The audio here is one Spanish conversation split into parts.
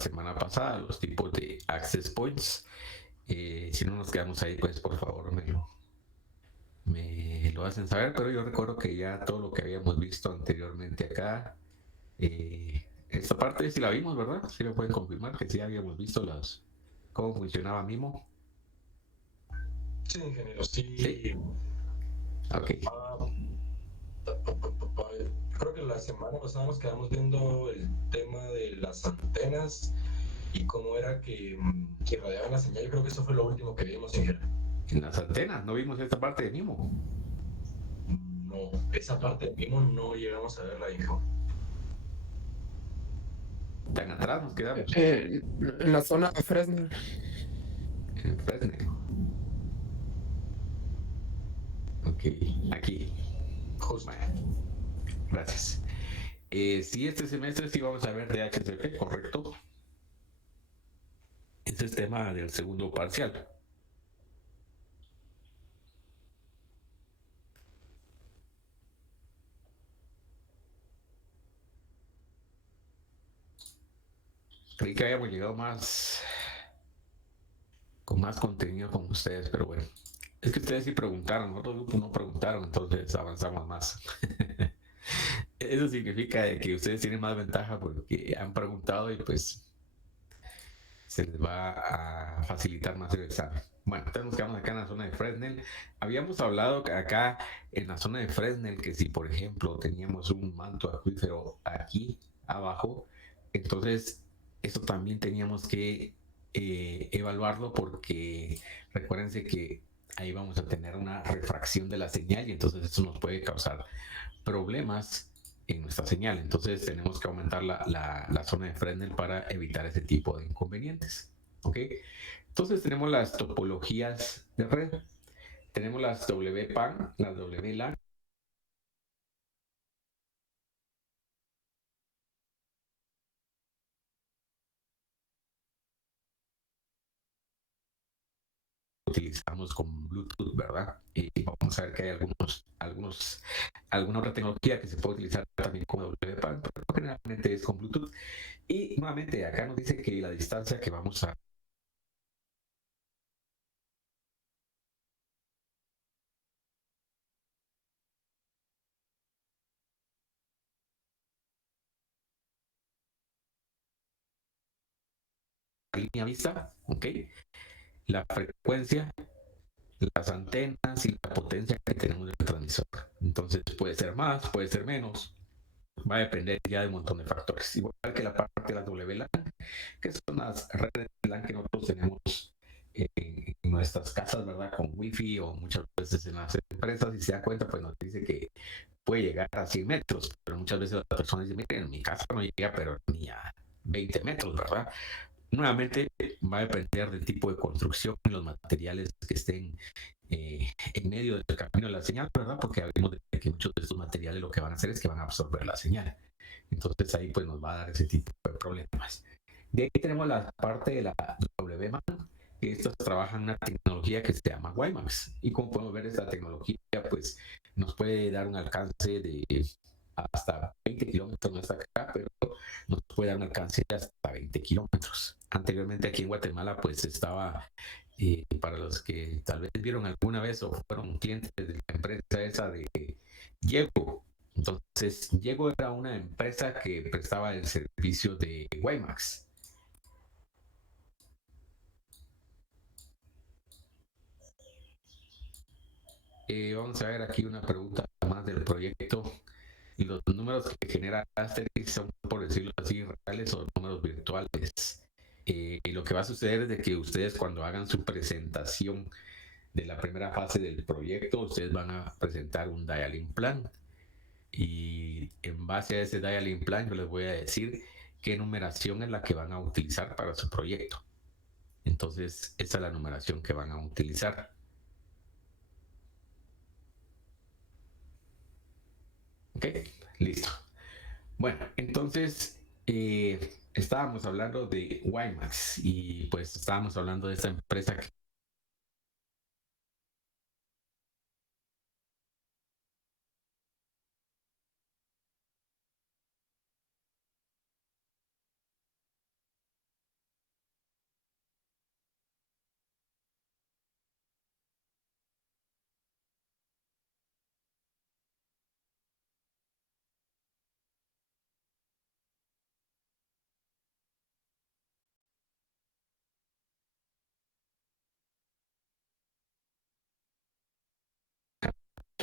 semana pasada, los tipos de access points. Si no nos quedamos ahí, pues por favor me lo hacen saber, pero yo recuerdo que ya todo lo que habíamos visto anteriormente acá, esta parte sí la vimos, ¿verdad? Sí me pueden confirmar que sí habíamos visto cómo funcionaba Mimo. Sí, ingeniero, Sí, sí. ok. Ah, creo que la semana pasada nos quedamos viendo el tema de las antenas y cómo era que irradiaban la señal. Yo creo que eso fue lo último que vimos, ingeniero. En las antenas, no vimos esta parte de Mimo. No, esa parte mismo no llegamos a verla, hijo. Tan atrás nos quedamos, En la zona de Fresnel. en Fresnel. Ok, aquí. Justo. Bueno, gracias. Sí, este semestre sí vamos a ver DHCP, correcto. Ese es tema del segundo parcial. Creí que habíamos llegado con más contenido con ustedes, pero bueno. Es que ustedes sí preguntaron, otros grupos no preguntaron, entonces avanzamos más. Eso significa de que ustedes tienen más ventaja porque han preguntado y pues se les va a facilitar más el examen. Bueno, entonces nos quedamos acá en la zona de Fresnel. Habíamos hablado que acá en la zona de Fresnel que si por ejemplo teníamos un manto acuífero aquí abajo, entonces eso también teníamos que evaluarlo porque recuérdense que ahí vamos a tener una refracción de la señal y entonces eso nos puede causar problemas en nuestra señal. Entonces tenemos que aumentar la zona de Fresnel para evitar ese tipo de inconvenientes. ¿Ok? Entonces tenemos las topologías de red. Tenemos las WPAN, las WLAN. Utilizamos con Bluetooth, ¿verdad? Y vamos a ver que hay alguna otra tecnología que se puede utilizar también con WPAN, pero generalmente es con Bluetooth. Y nuevamente acá nos dice que la distancia que vamos a línea vista, ¿ok? La frecuencia, las antenas y la potencia que tenemos del transmisor. Entonces puede ser más, puede ser menos, va a depender ya de un montón de factores. Igual que la parte de las WLAN, que son las redes de LAN que nosotros tenemos en nuestras casas, ¿verdad? Con wifi o muchas veces en las empresas, y se da cuenta, pues nos dice que puede llegar a 100 metros, pero muchas veces las personas dicen, miren, en mi casa no llega, pero ni a 20 metros, ¿verdad? Nuevamente va a depender del tipo de construcción y los materiales que estén en medio del camino de la señal, ¿verdad? Porque habíamos de que muchos de estos materiales lo que van a hacer es que van a absorber la señal. Entonces ahí pues nos va a dar ese tipo de problemas. De ahí tenemos la parte de la WMAN, que estos trabajan una tecnología que se llama WiMAX. Y como podemos ver, esta tecnología pues nos puede dar un alcance de hasta 20 kilómetros, no está acá, pero nos puede dar un alcance de hasta 20 kilómetros. Anteriormente aquí en Guatemala pues estaba, para los que tal vez vieron alguna vez o fueron clientes de la empresa esa de Diego. Entonces, Diego era una empresa que prestaba el servicio de WiMAX. Vamos a ver aquí una pregunta más del proyecto. Y los números que genera Asterix son, por decirlo así, reales o números virtuales. Y lo que va a suceder es de que ustedes cuando hagan su presentación de la primera fase del proyecto, ustedes van a presentar un dialing plan. Y en base a ese dialing plan, yo les voy a decir qué numeración es la que van a utilizar para su proyecto. Entonces, esa es la numeración que van a utilizar. ¿Ok? Listo. Bueno, entonces estábamos hablando de WiMAX y pues estábamos hablando de esta empresa que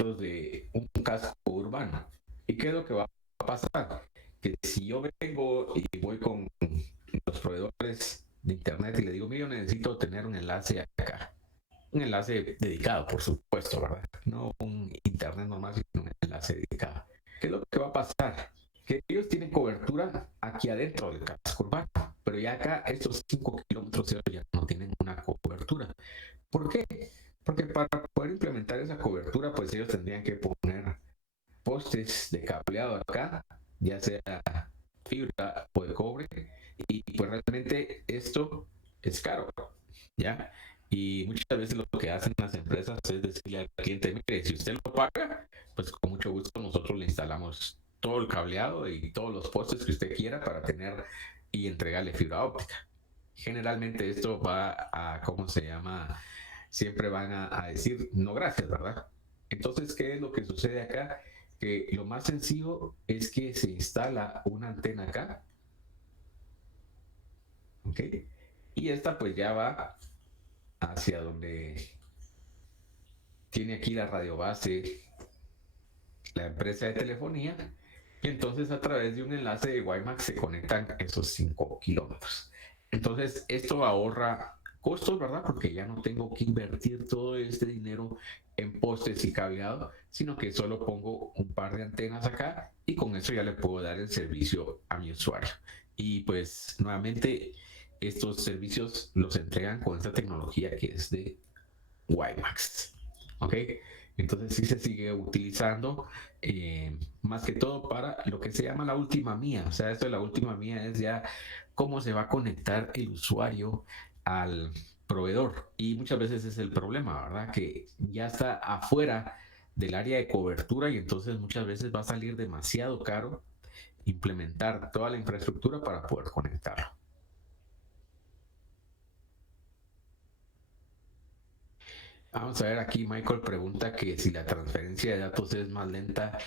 de un casco urbano. ¿Y qué es lo que va a pasar? Que si yo vengo y voy con los proveedores de internet y le digo, mira, yo necesito tener un enlace acá, un enlace dedicado, por supuesto, ¿verdad? No un internet normal, sino un enlace dedicado. ¿Qué es lo que va a pasar? Que ellos tienen cobertura aquí adentro del casco urbano, pero ya acá estos 5 kilómetros ellos ya no tienen una cobertura. ¿Por qué? Porque para poder implementar esa cobertura, pues ellos tendrían que poner postes de cableado acá, ya sea fibra o de cobre, y pues realmente esto es caro, ¿ya? Y muchas veces lo que hacen las empresas es decirle al cliente, mire, si usted lo paga, pues con mucho gusto nosotros le instalamos todo el cableado y todos los postes que usted quiera para tener y entregarle fibra óptica. Generalmente esto va a, ¿cómo se llama? Siempre van a decir, no gracias, ¿verdad? Entonces, ¿qué es lo que sucede acá? Que lo más sencillo es que se instala una antena acá, ¿ok? Y esta pues ya va hacia donde tiene aquí la radiobase, la empresa de telefonía, y entonces a través de un enlace de WiMAX se conectan esos 5 kilómetros. Entonces esto ahorra costos, ¿verdad? Porque ya no tengo que invertir todo este dinero en postes y cableado, sino que solo pongo un par de antenas acá y con eso ya le puedo dar el servicio a mi usuario. Y pues nuevamente estos servicios los entregan con esta tecnología que es de WiMAX. ¿Ok? Entonces sí se sigue utilizando más que todo para lo que se llama la última mía. O sea, esto de la última mía es ya cómo se va a conectar el usuario al proveedor. Y muchas veces es el problema, ¿verdad? Que ya está afuera del área de cobertura y entonces muchas veces va a salir demasiado caro implementar toda la infraestructura para poder conectarlo. Vamos a ver aquí, Michael pregunta que si la transferencia de datos es más lenta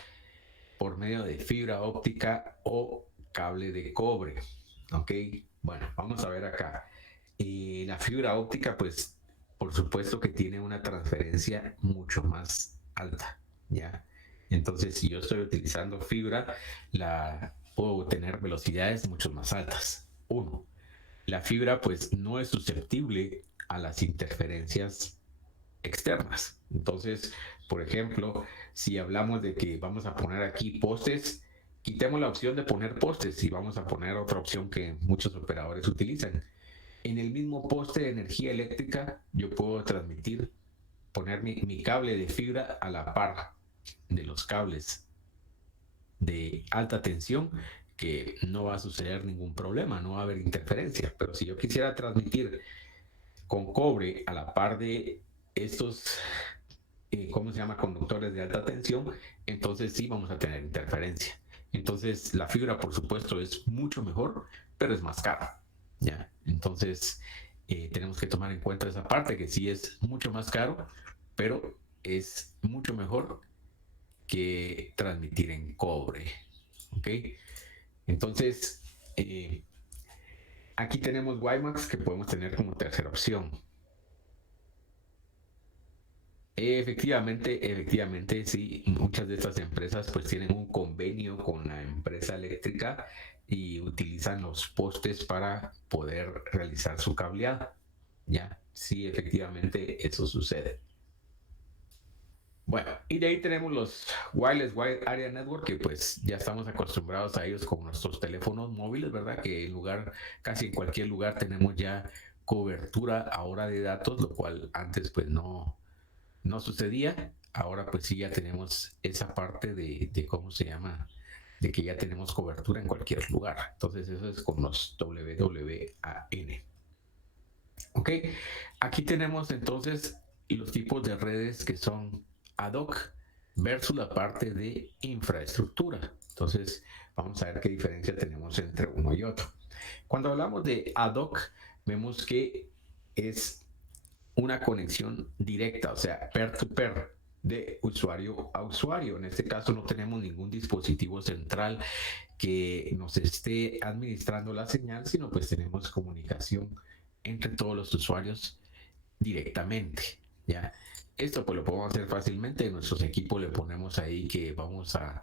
por medio de fibra óptica o cable de cobre. Ok, bueno, vamos a ver acá. La fibra óptica, pues, por supuesto que tiene una transferencia mucho más alta, ¿ya? Entonces, si yo estoy utilizando fibra, la puedo tener velocidades mucho más altas. Uno, la fibra, pues, no es susceptible a las interferencias externas. Entonces, por ejemplo, si hablamos de que vamos a poner aquí postes, quitemos la opción de poner postes y vamos a poner otra opción que muchos operadores utilizan. En el mismo poste de energía eléctrica, yo puedo transmitir, poner mi cable de fibra a la par de los cables de alta tensión, que no va a suceder ningún problema, no va a haber interferencia. Pero si yo quisiera transmitir con cobre a la par de estos, ¿cómo se llama? Conductores de alta tensión, entonces sí vamos a tener interferencia. Entonces la fibra, por supuesto, es mucho mejor, pero es más cara, ¿ya? Entonces tenemos que tomar en cuenta esa parte, que sí es mucho más caro, pero es mucho mejor que transmitir en cobre, ¿ok? Entonces, aquí tenemos WiMAX que podemos tener como tercera opción. Efectivamente, sí, muchas de estas empresas pues tienen un convenio con la empresa eléctrica y utilizan los postes para poder realizar su cableado. Ya, sí, efectivamente eso sucede. Bueno, y de ahí tenemos los Wireless Wide Area Network, que pues ya estamos acostumbrados a ellos con nuestros teléfonos móviles, ¿verdad? Que en lugar, casi en cualquier lugar tenemos ya cobertura ahora de datos, lo cual antes pues no sucedía. Ahora pues sí ya tenemos esa parte de cómo se llama, de que ya tenemos cobertura en cualquier lugar. Entonces eso es con los WWAN. Ok, aquí tenemos entonces los tipos de redes que son ad hoc versus la parte de infraestructura. Entonces vamos a ver qué diferencia tenemos entre uno y otro. Cuando hablamos de ad hoc, vemos que es una conexión directa, o sea, peer-to-peer, de usuario a usuario. En este caso no tenemos ningún dispositivo central que nos esté administrando la señal, sino pues tenemos comunicación entre todos los usuarios directamente, ¿ya? Esto pues lo podemos hacer fácilmente. En nuestros equipos le ponemos ahí que vamos a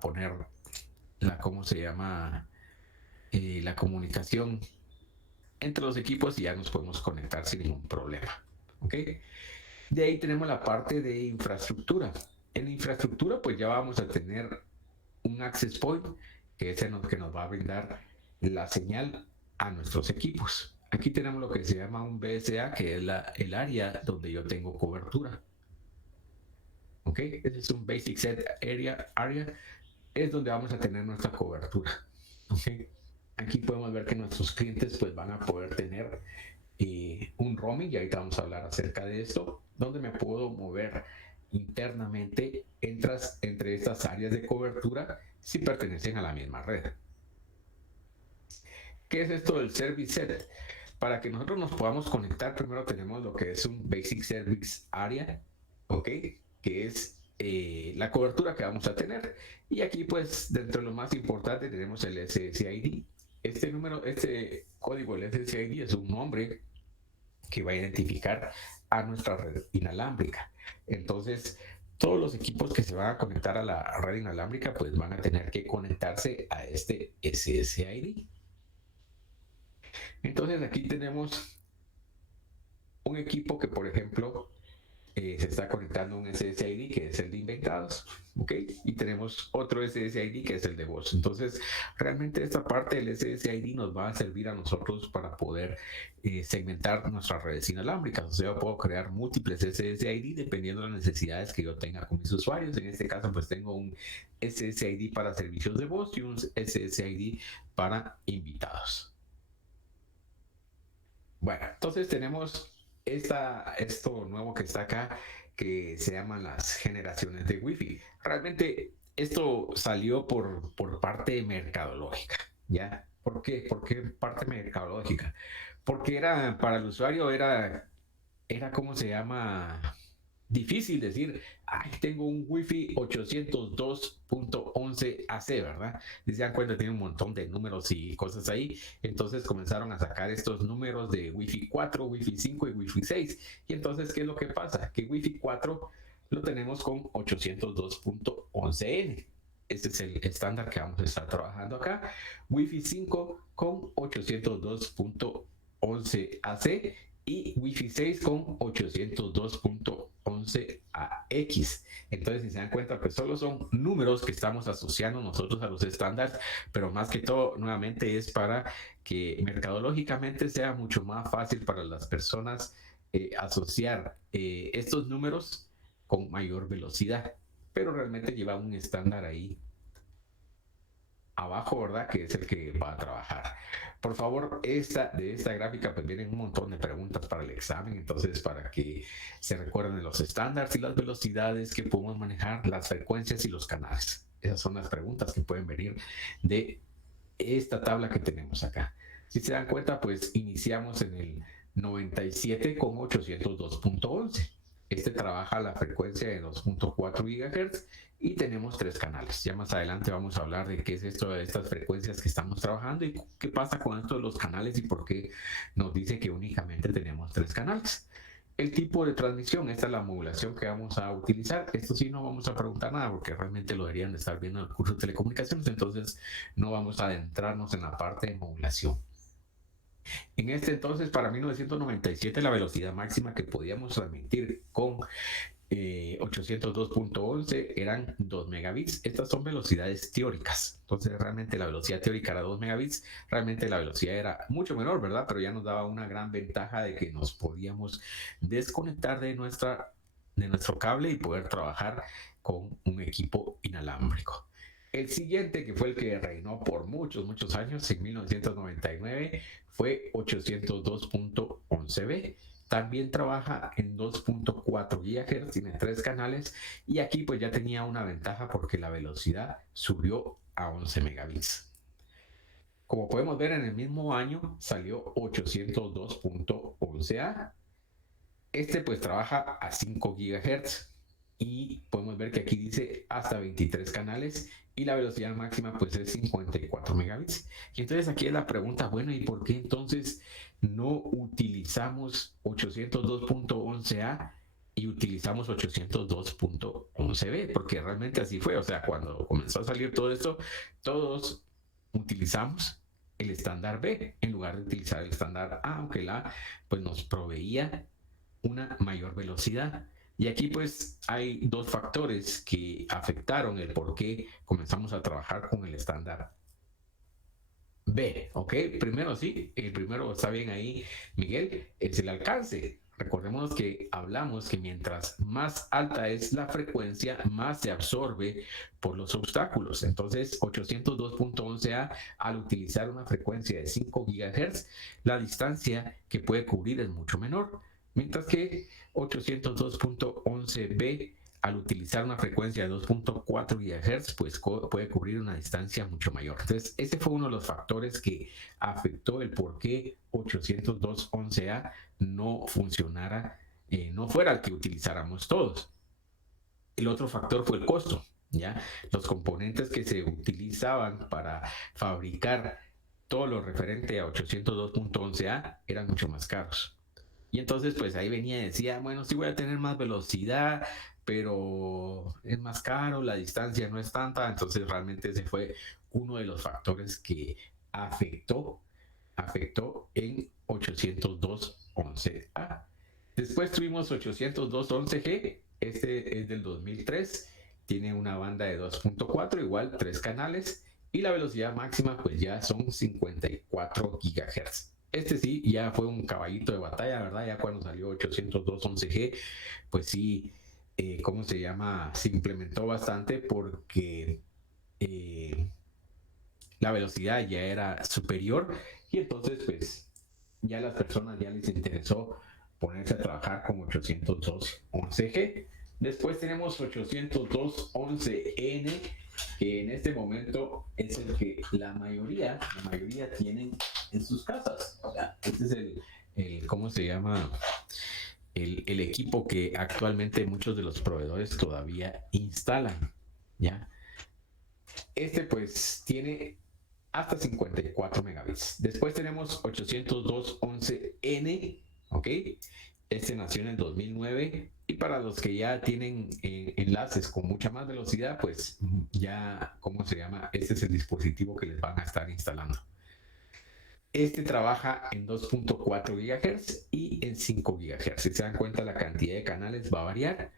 poner ¿cómo se llama? La comunicación entre los equipos y ya nos podemos conectar sin ningún problema. ¿Ok? De ahí tenemos la parte de infraestructura. En infraestructura pues ya vamos a tener un access point que es el que nos va a brindar la señal a nuestros equipos. Aquí tenemos lo que se llama un BSA, que es el área donde yo tengo cobertura. ¿Ok? Ese es un Basic Set Area. Es donde vamos a tener nuestra cobertura. ¿Ok? Aquí podemos ver que nuestros clientes pues van a poder tener un roaming, y ahorita vamos a hablar acerca de esto, donde me puedo mover internamente entre estas áreas de cobertura si pertenecen a la misma red. ¿Qué es esto del Service Set? Para que nosotros nos podamos conectar, primero tenemos lo que es un Basic Service Area, ¿ok? Que es la cobertura que vamos a tener. Y aquí pues dentro de lo más importante tenemos el SSID. Este código, el SSID, es un nombre que va a identificar a nuestra red inalámbrica. Entonces, todos los equipos que se van a conectar a la red inalámbrica pues van a tener que conectarse a este SSID. Entonces aquí tenemos un equipo que, por ejemplo, se está conectando a un SSID que es el de inventados, ¿ok? Y tenemos otro SSID que es el de voz. Entonces, realmente esta parte del SSID nos va a servir a nosotros para poder segmentar nuestras redes inalámbricas. O sea, yo puedo crear múltiples SSID dependiendo de las necesidades que yo tenga con mis usuarios. En este caso, pues tengo un SSID para servicios de voz y un SSID para invitados. Bueno, entonces tenemos esto nuevo que está acá, que se llaman las generaciones de Wi-Fi. Realmente esto salió por parte mercadológica, ¿ya? ¿Por qué? ¿Por qué parte mercadológica? Porque para el usuario era ¿cómo se llama? Difícil decir, ay, tengo un Wi-Fi 802.11 AC, ¿verdad? Y se dan cuenta, tiene un montón de números y cosas ahí. Entonces comenzaron a sacar estos números de Wi-Fi 4, Wi-Fi 5 y Wi-Fi 6. Y entonces, ¿qué es lo que pasa? Que Wi-Fi 4 lo tenemos con 802.11n. Este es el estándar que vamos a estar trabajando acá. Wi-Fi 5 con 802.11 AC y Wi-Fi 6 con 802.11ax. Entonces, si se dan cuenta, pues solo son números que estamos asociando nosotros a los estándares, pero más que todo, nuevamente, es para que mercadológicamente sea mucho más fácil para las personas asociar estos números con mayor velocidad, pero realmente lleva un estándar ahí abajo, ¿verdad? Que es el que va a trabajar. Por favor, de esta gráfica pues vienen un montón de preguntas para el examen, entonces para que se recuerden de los estándares y las velocidades que podemos manejar, las frecuencias y los canales. Esas son las preguntas que pueden venir de esta tabla que tenemos acá. Si se dan cuenta, pues iniciamos en el 97 con 802.11. Este trabaja la frecuencia de 2.4 GHz y tenemos 3 canales. Ya más adelante vamos a hablar de qué es esto de estas frecuencias que estamos trabajando y qué pasa con esto de los canales y por qué nos dice que únicamente tenemos 3 canales. El tipo de transmisión, esta es la modulación que vamos a utilizar. Esto sí no vamos a preguntar nada porque realmente lo deberían de estar viendo en el curso de telecomunicaciones, entonces no vamos a adentrarnos en la parte de modulación. En este entonces, para 1997, la velocidad máxima que podíamos transmitir con 802.11 eran 2 megabits. Estas son velocidades teóricas. Entonces, realmente la velocidad teórica era 2 megabits. Realmente la velocidad era mucho menor, ¿verdad? Pero ya nos daba una gran ventaja de que nos podíamos desconectar de nuestro cable y poder trabajar con un equipo inalámbrico. El siguiente, que fue el que reinó por muchos años, en 1999, fue 802.11b. También trabaja en 2.4 GHz, tiene 3 canales y aquí pues ya tenía una ventaja porque la velocidad subió a 11 megabits. Como podemos ver, en el mismo año salió 802.11a. Este pues trabaja a 5 GHz y podemos ver que aquí dice hasta 23 canales y la velocidad máxima pues es 54 megabits. Y entonces aquí es la pregunta, bueno, ¿y por qué entonces no utilizamos 802.11a y utilizamos 802.11b, porque realmente así fue. O sea, cuando comenzó a salir todo esto, todos utilizamos el estándar B en lugar de utilizar el estándar A, aunque el A pues nos proveía una mayor velocidad. Y aquí pues hay dos factores que afectaron el por qué comenzamos a trabajar con el estándar B, ¿ok? Primero sí, el primero está bien ahí, Miguel, es el alcance. Recordemos que hablamos que mientras más alta es la frecuencia, más se absorbe por los obstáculos. Entonces, 802.11a, al utilizar una frecuencia de 5 GHz, la distancia que puede cubrir es mucho menor. Mientras que 802.11b, al utilizar una frecuencia de 2.4 GHz, pues puede cubrir una distancia mucho mayor. Entonces, ese fue uno de los factores que afectó el por qué 802.11a no funcionara, no fuera el que utilizáramos todos. El otro factor fue el costo, ¿ya? Los componentes que se utilizaban para fabricar todo lo referente a 802.11a eran mucho más caros. Y entonces pues ahí venía y decía, bueno, sí voy a tener más velocidad, pero es más caro, la distancia no es tanta. Entonces realmente ese fue uno de los factores que afectó en 802.11a. Después tuvimos 802.11g, este es del 2003, tiene una banda de 2.4, igual 3 canales, y la velocidad máxima pues ya son 54 GHz. Este sí, ya fue un caballito de batalla, ¿verdad? Ya cuando salió 802.11g, pues sí, ¿cómo se llama? Se implementó bastante porque la velocidad ya era superior y entonces pues ya a las personas ya les interesó ponerse a trabajar con 802.11g. Después tenemos 802.11n, que en este momento es el que la mayoría tienen en sus casas. O sea, este es el ¿cómo se llama? El equipo que actualmente muchos de los proveedores todavía instalan, ¿ya? Este pues tiene hasta 54 megabits. Después tenemos 802.11n, ¿ok? Este nació en el 2009 y para los que ya tienen enlaces con mucha más velocidad, pues ya, ¿cómo se llama? Este es el dispositivo que les van a estar instalando. Este trabaja en 2.4 GHz y en 5 GHz. Si se dan cuenta, la cantidad de canales va a variar.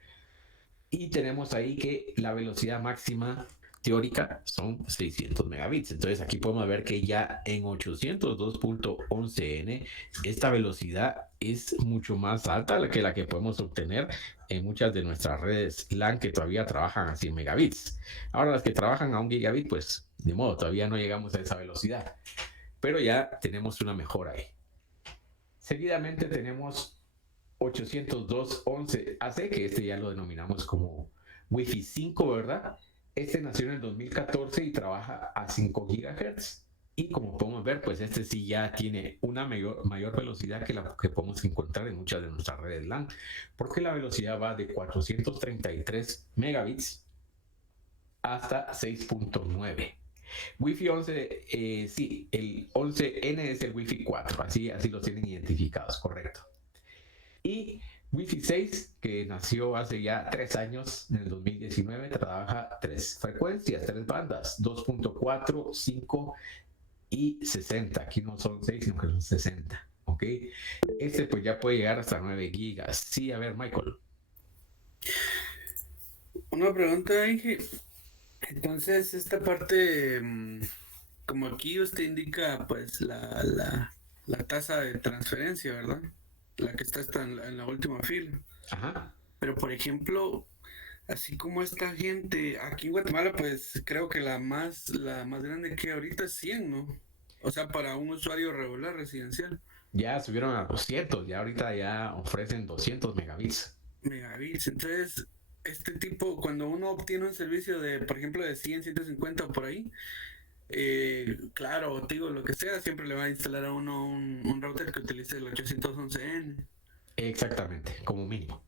Y tenemos ahí que la velocidad máxima teórica son 600 megabits. Entonces aquí podemos ver que ya en 802.11n esta velocidad es mucho más alta que la que podemos obtener en muchas de nuestras redes LAN que todavía trabajan a 100 megabits. Ahora las que trabajan a 1 gigabit, pues de modo, todavía no llegamos a esa velocidad. Pero ya tenemos una mejora ahí. Seguidamente tenemos 802.11ac, que este ya lo denominamos como Wi-Fi 5, ¿verdad? Este nació en el 2014 y trabaja a 5 GHz. Y como podemos ver, pues este sí ya tiene una mayor velocidad que la que podemos encontrar en muchas de nuestras redes LAN, porque la velocidad va de 433 megabits hasta 6.9. Wi-Fi 11, sí, el 11N es el Wi-Fi 4, así lo tienen identificados, correcto. Y Wi-Fi 6, que nació hace ya 3 años, en el 2019, trabaja 3 frecuencias, 3 bandas, 2.4, 5 y 60. Aquí no son 6, sino que son 60, ¿ok? Este pues ya puede llegar hasta 9 gigas. Sí, a ver, Michael. Una pregunta, Inge. Entonces, esta parte, como aquí usted indica, pues la tasa de transferencia, ¿verdad? La que está en la última fila. Ajá. Pero, por ejemplo, así como esta gente, aquí en Guatemala, pues creo que la más grande que ahorita es 100, ¿no? O sea, para un usuario regular residencial. Ya subieron a 200, ya ahorita ya ofrecen 200 megabits. Entonces, este tipo, cuando uno obtiene un servicio de, por ejemplo, de 100, 150 o por ahí, claro, digo, lo que sea, siempre le va a instalar a uno un router que utilice el 811n. Exactamente, como mínimo.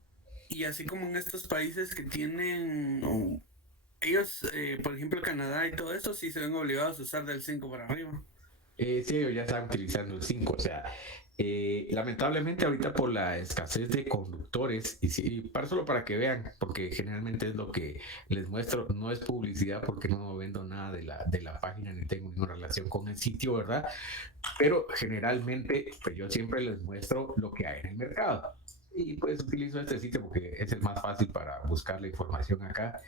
Y así como en estos países que tienen, ellos, por ejemplo, Canadá y todo eso, sí se ven obligados a usar del 5 para arriba. Sí, ellos ya están utilizando el 5, o sea, Lamentablemente ahorita por la escasez de conductores, solo para que vean, porque generalmente es lo que les muestro, no es publicidad porque no vendo nada de la página ni tengo ninguna relación con el sitio, ¿verdad? Pero generalmente pues yo siempre les muestro lo que hay en el mercado. Y pues utilizo este sitio porque es el más fácil para buscar la información acá.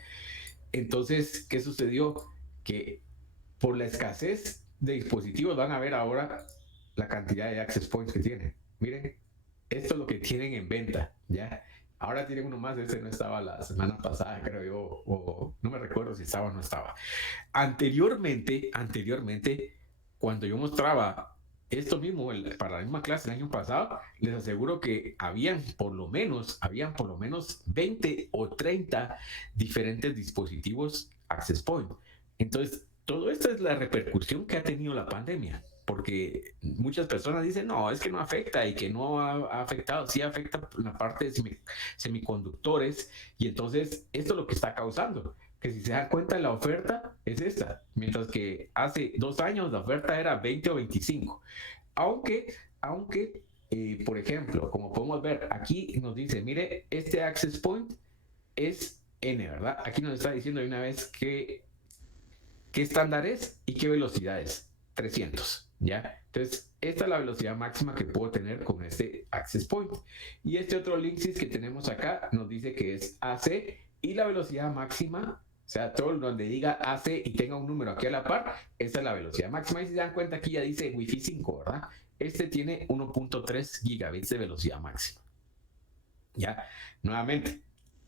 Entonces, ¿qué sucedió? Que por la escasez de dispositivos van a ver ahora la cantidad de access points que tienen. Miren, esto es lo que tienen en venta, ¿ya? Ahora tienen uno más, ese no estaba la semana pasada, creo yo, o no me recuerdo si estaba o no estaba. Anteriormente, cuando yo mostraba esto mismo para la misma clase el año pasado, les aseguro que habían por lo menos 20 o 30 diferentes dispositivos Access Point. Entonces, todo esto es la repercusión que ha tenido la pandemia, porque muchas personas dicen, no, es que no afecta y que no ha afectado, sí afecta la parte de semiconductores, y entonces esto es lo que está causando que si se dan cuenta la oferta es esta, mientras que hace 2 años la oferta era 20 o 25. Aunque, por ejemplo, como podemos ver, aquí nos dice, mire, este access point es N, ¿verdad? Aquí nos está diciendo de una vez qué estándar es y qué velocidad es, 300, ¿ya? Entonces, esta es la velocidad máxima que puedo tener con este access point. Y este otro Linksys que tenemos acá nos dice que es AC y la velocidad máxima, o sea, todo donde diga AC y tenga un número aquí a la par, esa es la velocidad máxima. Y si se dan cuenta, aquí ya dice Wi-Fi 5, ¿verdad? Este tiene 1.3 gigabits de velocidad máxima. Ya, nuevamente,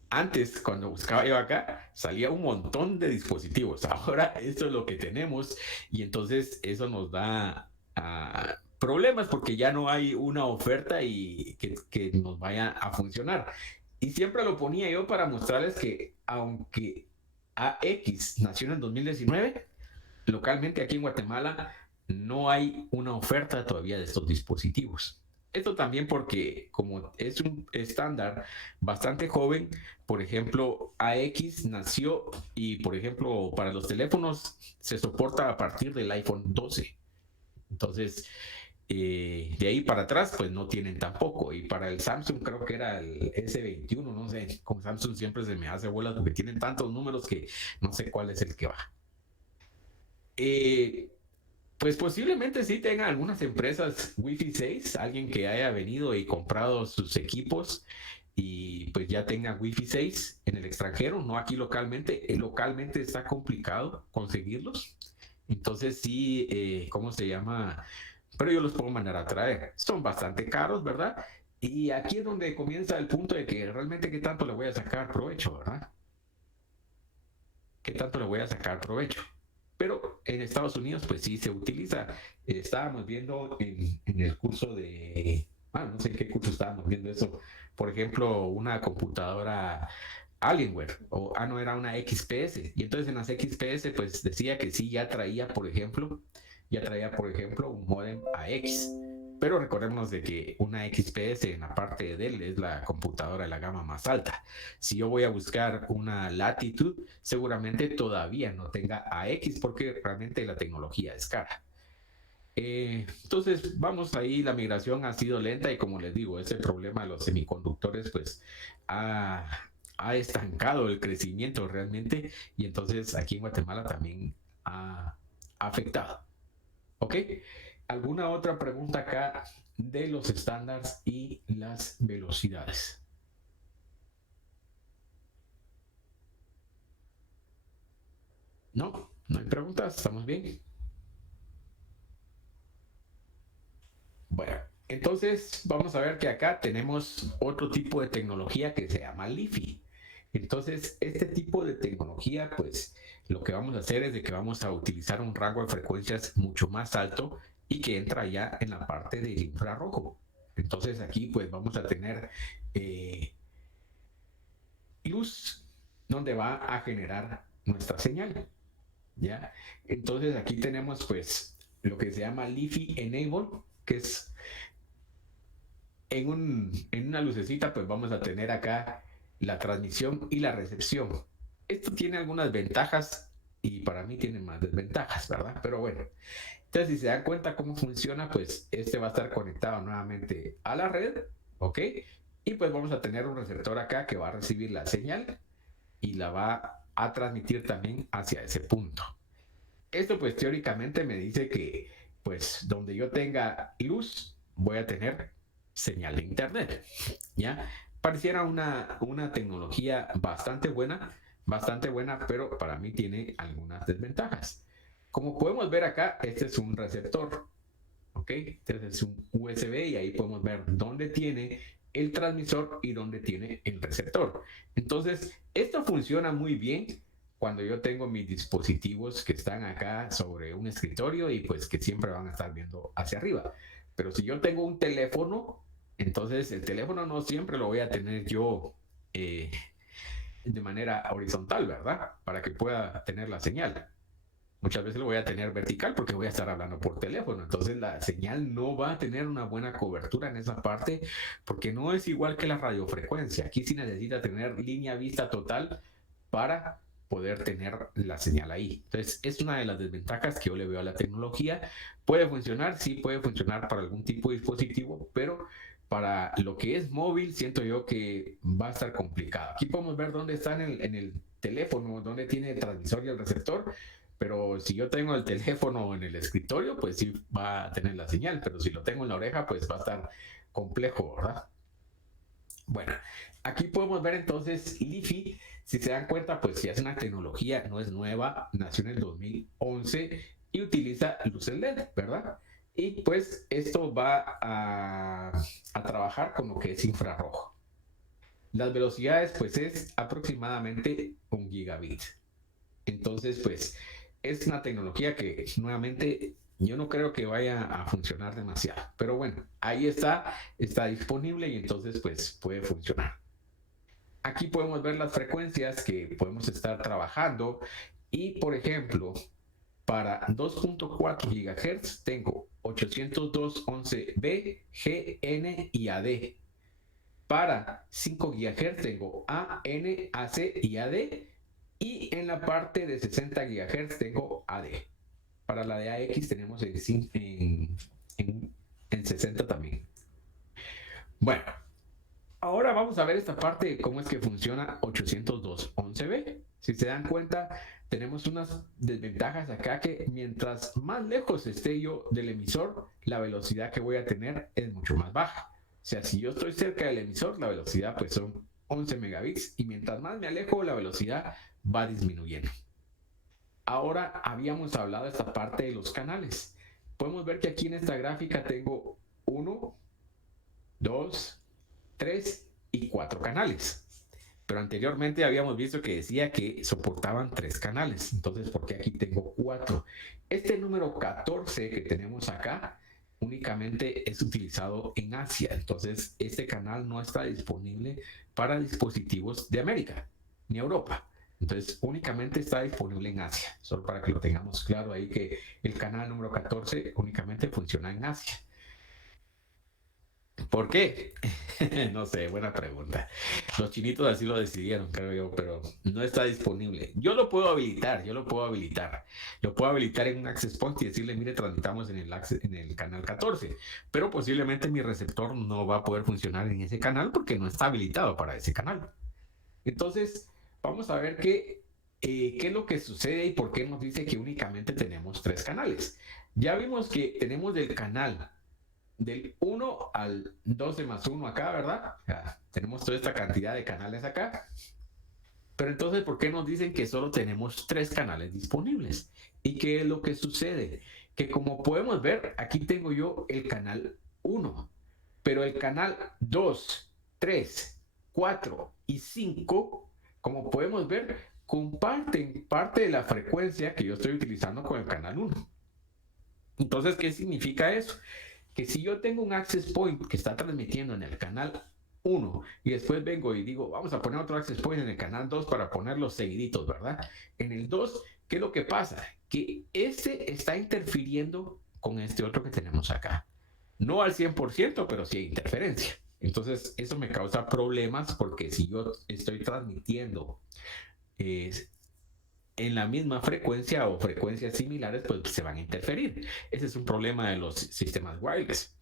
antes, cuando buscaba yo acá, salía un montón de dispositivos. Ahora esto es lo que tenemos y entonces eso nos da problemas porque ya no hay una oferta y que nos vaya a funcionar. Y siempre lo ponía yo para mostrarles que aunque AX nació en el 2019, localmente aquí en Guatemala no hay una oferta todavía de estos dispositivos. Esto también porque como es un estándar bastante joven, por ejemplo, AX nació y, por ejemplo, para los teléfonos se soporta a partir del iPhone 12. Entonces, de ahí para atrás, pues no tienen tampoco. Y para el Samsung creo que era el S21, no sé, con Samsung siempre se me hace bolas porque tienen tantos números que no sé cuál es el que va. Pues posiblemente sí tengan algunas empresas Wi-Fi 6, alguien que haya venido y comprado sus equipos y pues ya tenga Wi-Fi 6 en el extranjero, no aquí localmente. Localmente está complicado conseguirlos. Entonces sí, ¿cómo se llama? Pero yo los puedo mandar a traer. Son bastante caros, ¿verdad? Y aquí es donde comienza el punto de que realmente qué tanto le voy a sacar provecho, ¿verdad? ¿Qué tanto le voy a sacar provecho? Pero en Estados Unidos pues sí se utiliza. Estábamos viendo en el curso de, no sé en qué curso estábamos viendo eso, por ejemplo, una computadora Alienware, no, era una XPS, y entonces en las XPS pues decía que sí ya traía, por ejemplo, un modem AX. Pero recordemos de que una XPS en la parte de Dell es la computadora de la gama más alta. Si yo voy a buscar una Latitude, seguramente todavía no tenga AX porque realmente la tecnología es cara. Entonces, vamos ahí, la migración ha sido lenta y como les digo, ese problema de los semiconductores pues ha estancado el crecimiento realmente y entonces aquí en Guatemala también ha afectado. ¿Ok? ¿Alguna otra pregunta acá de los estándares y las velocidades? No hay preguntas, ¿estamos bien? Bueno, entonces vamos a ver que acá tenemos otro tipo de tecnología que se llama LiFi. Entonces, este tipo de tecnología, pues lo que vamos a hacer es de que vamos a utilizar un rango de frecuencias mucho más alto y que entra ya en la parte del infrarrojo. Entonces aquí pues vamos a tener luz donde va a generar nuestra señal, ¿ya? Entonces aquí tenemos pues lo que se llama LiFi Enable, que es en una lucecita pues vamos a tener acá la transmisión y la recepción. Esto tiene algunas ventajas y para mí tiene más desventajas, ¿verdad? Pero bueno, Entonces, si se dan cuenta cómo funciona, pues este va a estar conectado nuevamente a la red, ¿ok? Y pues vamos a tener un receptor acá que va a recibir la señal y la va a transmitir también hacia ese punto. Esto pues teóricamente me dice que pues donde yo tenga luz voy a tener señal de internet, ¿ya? Pareciera una tecnología bastante buena, pero para mí tiene algunas desventajas. Como podemos ver acá, este es un receptor, ¿ok? Este es un USB y ahí podemos ver dónde tiene el transmisor y dónde tiene el receptor. Entonces, esto funciona muy bien cuando yo tengo mis dispositivos que están acá sobre un escritorio y pues que siempre van a estar viendo hacia arriba. Pero si yo tengo un teléfono, entonces el teléfono no siempre lo voy a tener yo de manera horizontal, ¿verdad? Para que pueda tener la señal. Muchas veces lo voy a tener vertical porque voy a estar hablando por teléfono. Entonces la señal no va a tener una buena cobertura en esa parte porque no es igual que la radiofrecuencia. Aquí sí necesita tener línea vista total para poder tener la señal ahí. Entonces es una de las desventajas que yo le veo a la tecnología. Puede funcionar, sí puede funcionar para algún tipo de dispositivo, pero para lo que es móvil siento yo que va a estar complicado. Aquí podemos ver dónde está en el teléfono, dónde tiene el transmisor y el receptor. Pero si yo tengo el teléfono en el escritorio, pues sí va a tener la señal. Pero si lo tengo en la oreja, pues va a estar complejo, ¿verdad? Bueno, aquí podemos ver entonces LiFi. Si se dan cuenta, pues ya es una tecnología, no es nueva, nació en el 2011 y utiliza luces LED, ¿verdad? Y pues esto va a trabajar con lo que es infrarrojo. Las velocidades, pues es aproximadamente 1 gigabit. Entonces, pues es una tecnología que nuevamente yo no creo que vaya a funcionar demasiado. Pero bueno, ahí está disponible y entonces pues puede funcionar. Aquí podemos ver las frecuencias que podemos estar trabajando y por ejemplo, para 2.4 GHz tengo 802.11b, G, N y AD. Para 5 GHz tengo A, N, AC y AD. Y en la parte de 60 GHz tengo AD. Para la de AX tenemos en 60 también. Bueno, ahora vamos a ver esta parte de cómo es que funciona 802.11b. Si se dan cuenta, tenemos unas desventajas acá que mientras más lejos esté yo del emisor, la velocidad que voy a tener es mucho más baja. O sea, si yo estoy cerca del emisor, la velocidad pues son 11 megabits y mientras más me alejo, la velocidad va disminuyendo. Ahora habíamos hablado de esta parte de los canales. Podemos ver que aquí en esta gráfica tengo 1, 2, 3 y 4 canales. Pero anteriormente habíamos visto que decía que soportaban 3 canales. Entonces, ¿por qué aquí tengo 4? Este número 14 que tenemos acá únicamente es utilizado en Asia. Entonces, este canal no está disponible para dispositivos de América ni Europa. Entonces, únicamente está disponible en Asia. Solo para que lo tengamos claro ahí que el canal número 14 únicamente funciona en Asia. ¿Por qué? No sé, buena pregunta. Los chinitos así lo decidieron, creo yo, pero no está disponible. Yo lo puedo habilitar. Lo puedo habilitar en un access point y decirle, mire, transmitamos en el canal 14. Pero posiblemente mi receptor no va a poder funcionar en ese canal porque no está habilitado para ese canal. Entonces, vamos a ver qué es lo que sucede y por qué nos dice que únicamente tenemos 3 canales. Ya vimos que tenemos del canal del 1 al 12 más 1 acá, ¿verdad? Ya, tenemos toda esta cantidad de canales acá. Pero entonces, ¿por qué nos dicen que solo tenemos 3 canales disponibles? ¿Y qué es lo que sucede? Que como podemos ver, aquí tengo yo el canal 1, pero el canal 2, 3, 4 y 5, como podemos ver, comparten parte de la frecuencia que yo estoy utilizando con el canal 1. Entonces, ¿qué significa eso? Que si yo tengo un access point que está transmitiendo en el canal 1 y después vengo y digo, vamos a poner otro access point en el canal 2 para ponerlos seguiditos, ¿verdad? En el 2, ¿qué es lo que pasa? Que este está interfiriendo con este otro que tenemos acá. No al 100%, pero sí hay interferencia. Entonces, eso me causa problemas porque si yo estoy transmitiendo en la misma frecuencia o frecuencias similares, pues se van a interferir. Ese es un problema de los sistemas wireless,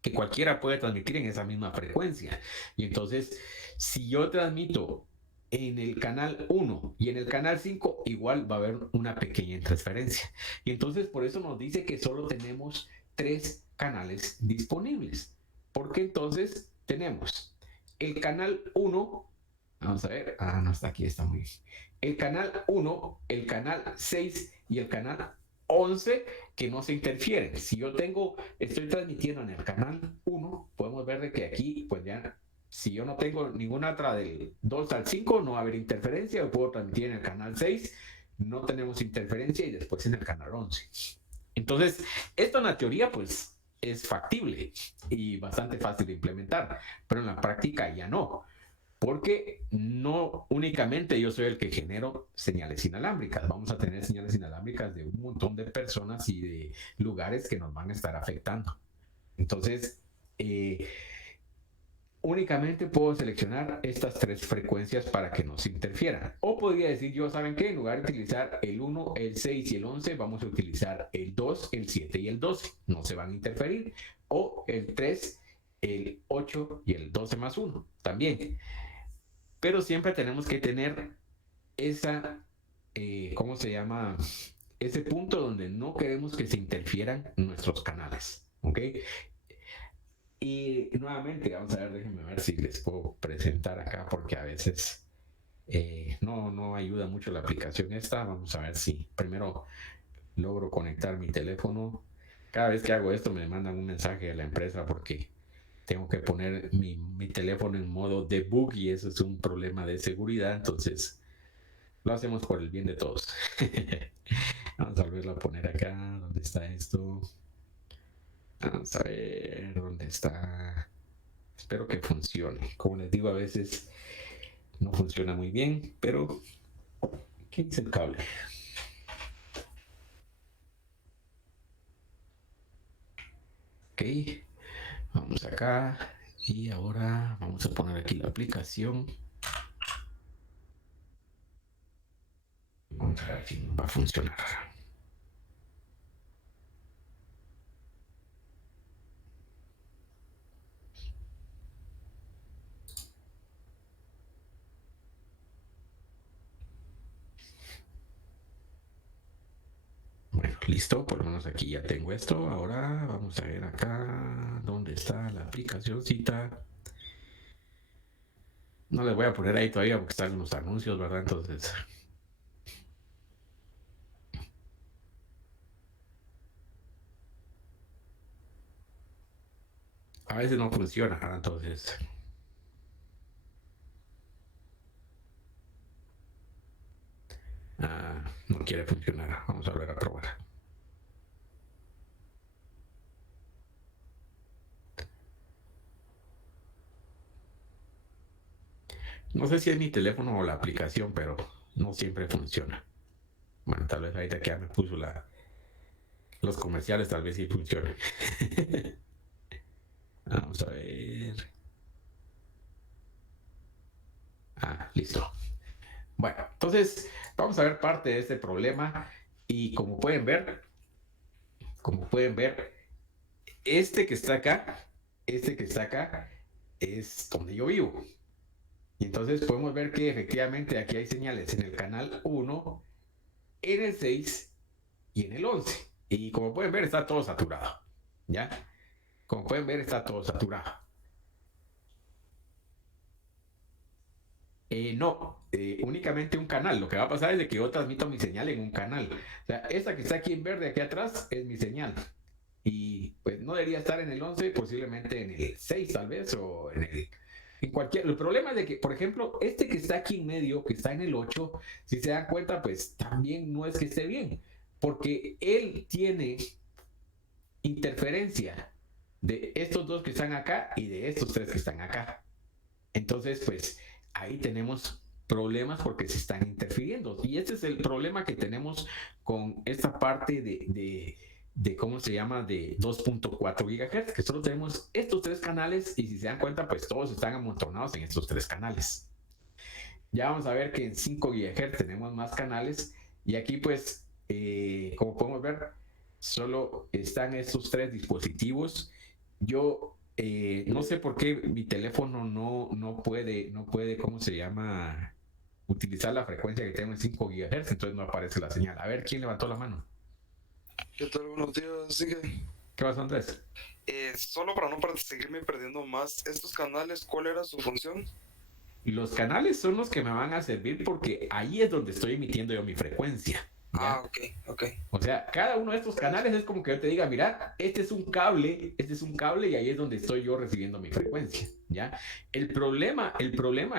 que cualquiera puede transmitir en esa misma frecuencia. Y entonces, si yo transmito en el canal 1 y en el canal 5, igual va a haber una pequeña interferencia. Y entonces, por eso nos dice que solo tenemos 3 canales disponibles. Porque entonces tenemos el canal 1, vamos a ver, no está aquí, está muy bien. El canal 1, el canal 6 y el canal 11 que no se interfieren. Si yo estoy transmitiendo en el canal 1, podemos ver de que aquí, pues ya, si yo no tengo ninguna otra del 2 al 5, no va a haber interferencia. Yo puedo transmitir en el canal 6, no tenemos interferencia, y después en el canal 11. Entonces, esto en la teoría, pues, es factible y bastante fácil de implementar, pero en la práctica ya no. Porque no únicamente yo soy el que genero señales inalámbricas. Vamos a tener señales inalámbricas de un montón de personas y de lugares que nos van a estar afectando. Entonces, únicamente puedo seleccionar estas 3 frecuencias para que no se interfieran. O podría decir yo, ¿saben qué? En lugar de utilizar el 1, el 6 y el 11, vamos a utilizar el 2, el 7 y el 12. No se van a interferir. O el 3, el 8 y el 12 más 1 también. Pero siempre tenemos que tener esa, ¿cómo se llama? Ese punto donde no queremos que se interfieran nuestros canales, ¿ok? Y nuevamente, vamos a ver, déjenme ver si les puedo presentar acá, porque a veces no ayuda mucho la aplicación esta. Vamos a ver si primero logro conectar mi teléfono. Cada vez que hago esto me mandan un mensaje de la empresa porque tengo que poner mi teléfono en modo debug, y eso es un problema de seguridad. Entonces lo hacemos por el bien de todos. Vamos a volverlo a poner acá. ¿Dónde está esto? Vamos a ver dónde está. Espero que funcione. Como les digo, a veces no funciona muy bien, pero ¿qué dice el cable? Ok, vamos acá y ahora vamos a poner aquí la aplicación. Vamos a ver si va a funcionar. Bueno, listo, por lo menos aquí ya tengo esto. Ahora vamos a ver acá dónde está la aplicacióncita. No les voy a poner ahí todavía porque están los anuncios, ¿verdad? Entonces, a veces no funciona, ¿verdad? Entonces, no quiere funcionar. Vamos a volver a probar. No sé si es mi teléfono o la aplicación, pero no siempre funciona. Bueno, tal vez ahorita que ya me puso los comerciales, tal vez sí funcione. Vamos a ver. Listo. Bueno, entonces vamos a ver parte de este problema, y como pueden ver, este que está acá es donde yo vivo. Y entonces podemos ver que efectivamente aquí hay señales en el canal 1, en el 6 y en el 11. Y como pueden ver, está todo saturado. ¿Ya? Como pueden ver, está todo saturado. No, únicamente un canal. Lo que va a pasar es de que yo transmito mi señal en un canal. O sea, esta que está aquí en verde, aquí atrás, es mi señal. Y pues no debería estar en el 11, posiblemente en el 6 tal vez, o en cualquier. El problema es de que, por ejemplo, este que está aquí en medio, que está en el 8, si se dan cuenta, pues también no es que esté bien, porque él tiene interferencia de estos 2 que están acá y de estos 3 que están acá. Entonces, pues ahí tenemos problemas porque se están interfiriendo. Y este es el problema que tenemos con esta parte de ¿cómo se llama? De 2.4 GHz, que solo tenemos estos 3 canales, y si se dan cuenta, pues todos están amontonados en estos 3 canales. ya vamos a ver que en 5 GHz tenemos más canales y aquí pues, como podemos ver, solo están estos 3 dispositivos. Yo no sé por qué mi teléfono no puede, ¿cómo se llama? Utilizar la frecuencia que tengo en 5 GHz, entonces no aparece la señal. A ver, ¿quién levantó la mano? ¿Qué tal? Buenos días, Inge. ¿Qué pasó, Andrés? Solo para no seguirme perdiendo más, estos canales, ¿cuál era su función? Los canales son los que me van a servir porque ahí es donde estoy emitiendo yo mi frecuencia. ¿Ya? Ah, ok. O sea, cada uno de estos canales es como que yo te diga, mira, este es un cable y ahí es donde estoy yo recibiendo mi frecuencia, ¿ya? El problema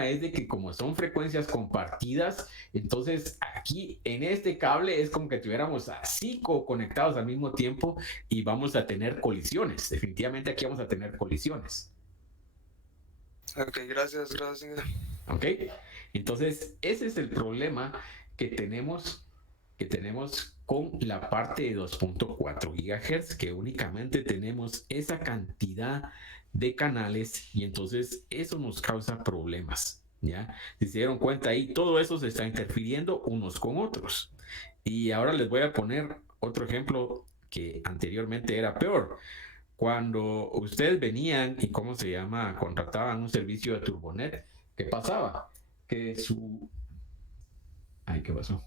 es de que como son frecuencias compartidas, entonces aquí en este cable es como que tuviéramos a 5 conectados al mismo tiempo y vamos a tener colisiones. Definitivamente aquí vamos a tener colisiones. Ok, gracias, Inge. ¿Ok? Entonces, ese es el problema que tenemos con la parte de 2.4 GHz, que únicamente tenemos esa cantidad de canales y entonces eso nos causa problemas, ¿ya? Si se dieron cuenta ahí, todo eso se está interfiriendo unos con otros. Y ahora les voy a poner otro ejemplo que anteriormente era peor. Cuando ustedes venían y, ¿cómo se llama?, contrataban un servicio de Turbonet, ¿qué pasaba? Que su... Ay, ¿qué pasó?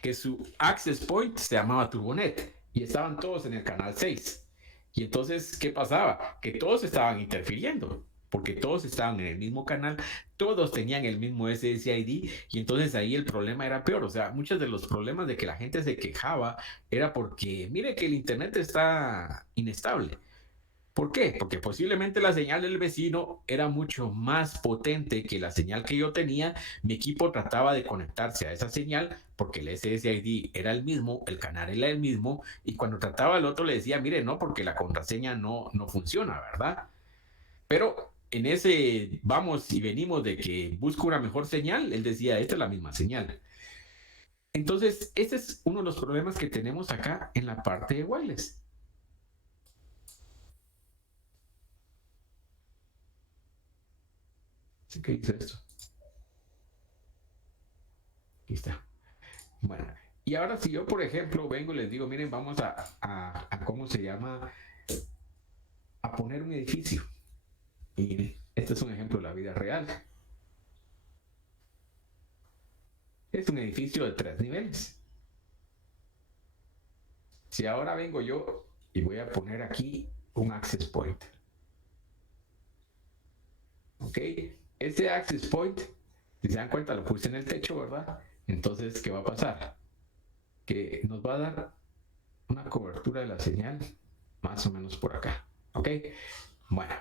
Que su access point se llamaba Turbonet y estaban todos en el canal 6. Y entonces, ¿qué pasaba? Que todos estaban interfiriendo, porque todos estaban en el mismo canal, todos tenían el mismo SSID y entonces ahí el problema era peor. O sea, muchos de los problemas de que la gente se quejaba era porque, mire que el internet está inestable. ¿Por qué? Porque posiblemente la señal del vecino era mucho más potente que la señal que yo tenía. Mi equipo trataba de conectarse a esa señal porque el SSID era el mismo, el canal era el mismo, y cuando trataba el otro le decía, mire, no, porque la contraseña no funciona, ¿verdad? Pero en ese vamos y venimos de que busco una mejor señal, él decía, esta es la misma señal. Entonces, ese es uno de los problemas que tenemos acá en la parte de wireless. ¿Qué dice esto? Aquí está. Bueno, y ahora si yo, por ejemplo, vengo y les digo, miren, vamos a ¿cómo se llama? A poner un edificio. Y este es un ejemplo de la vida real. Es un edificio de 3 niveles. Si ahora vengo yo y voy a poner aquí un access point. ¿Ok? Ese access point, si se dan cuenta, lo puse en el techo, ¿verdad? Entonces, ¿qué va a pasar? Que nos va a dar una cobertura de la señal más o menos por acá. ¿Ok? Bueno,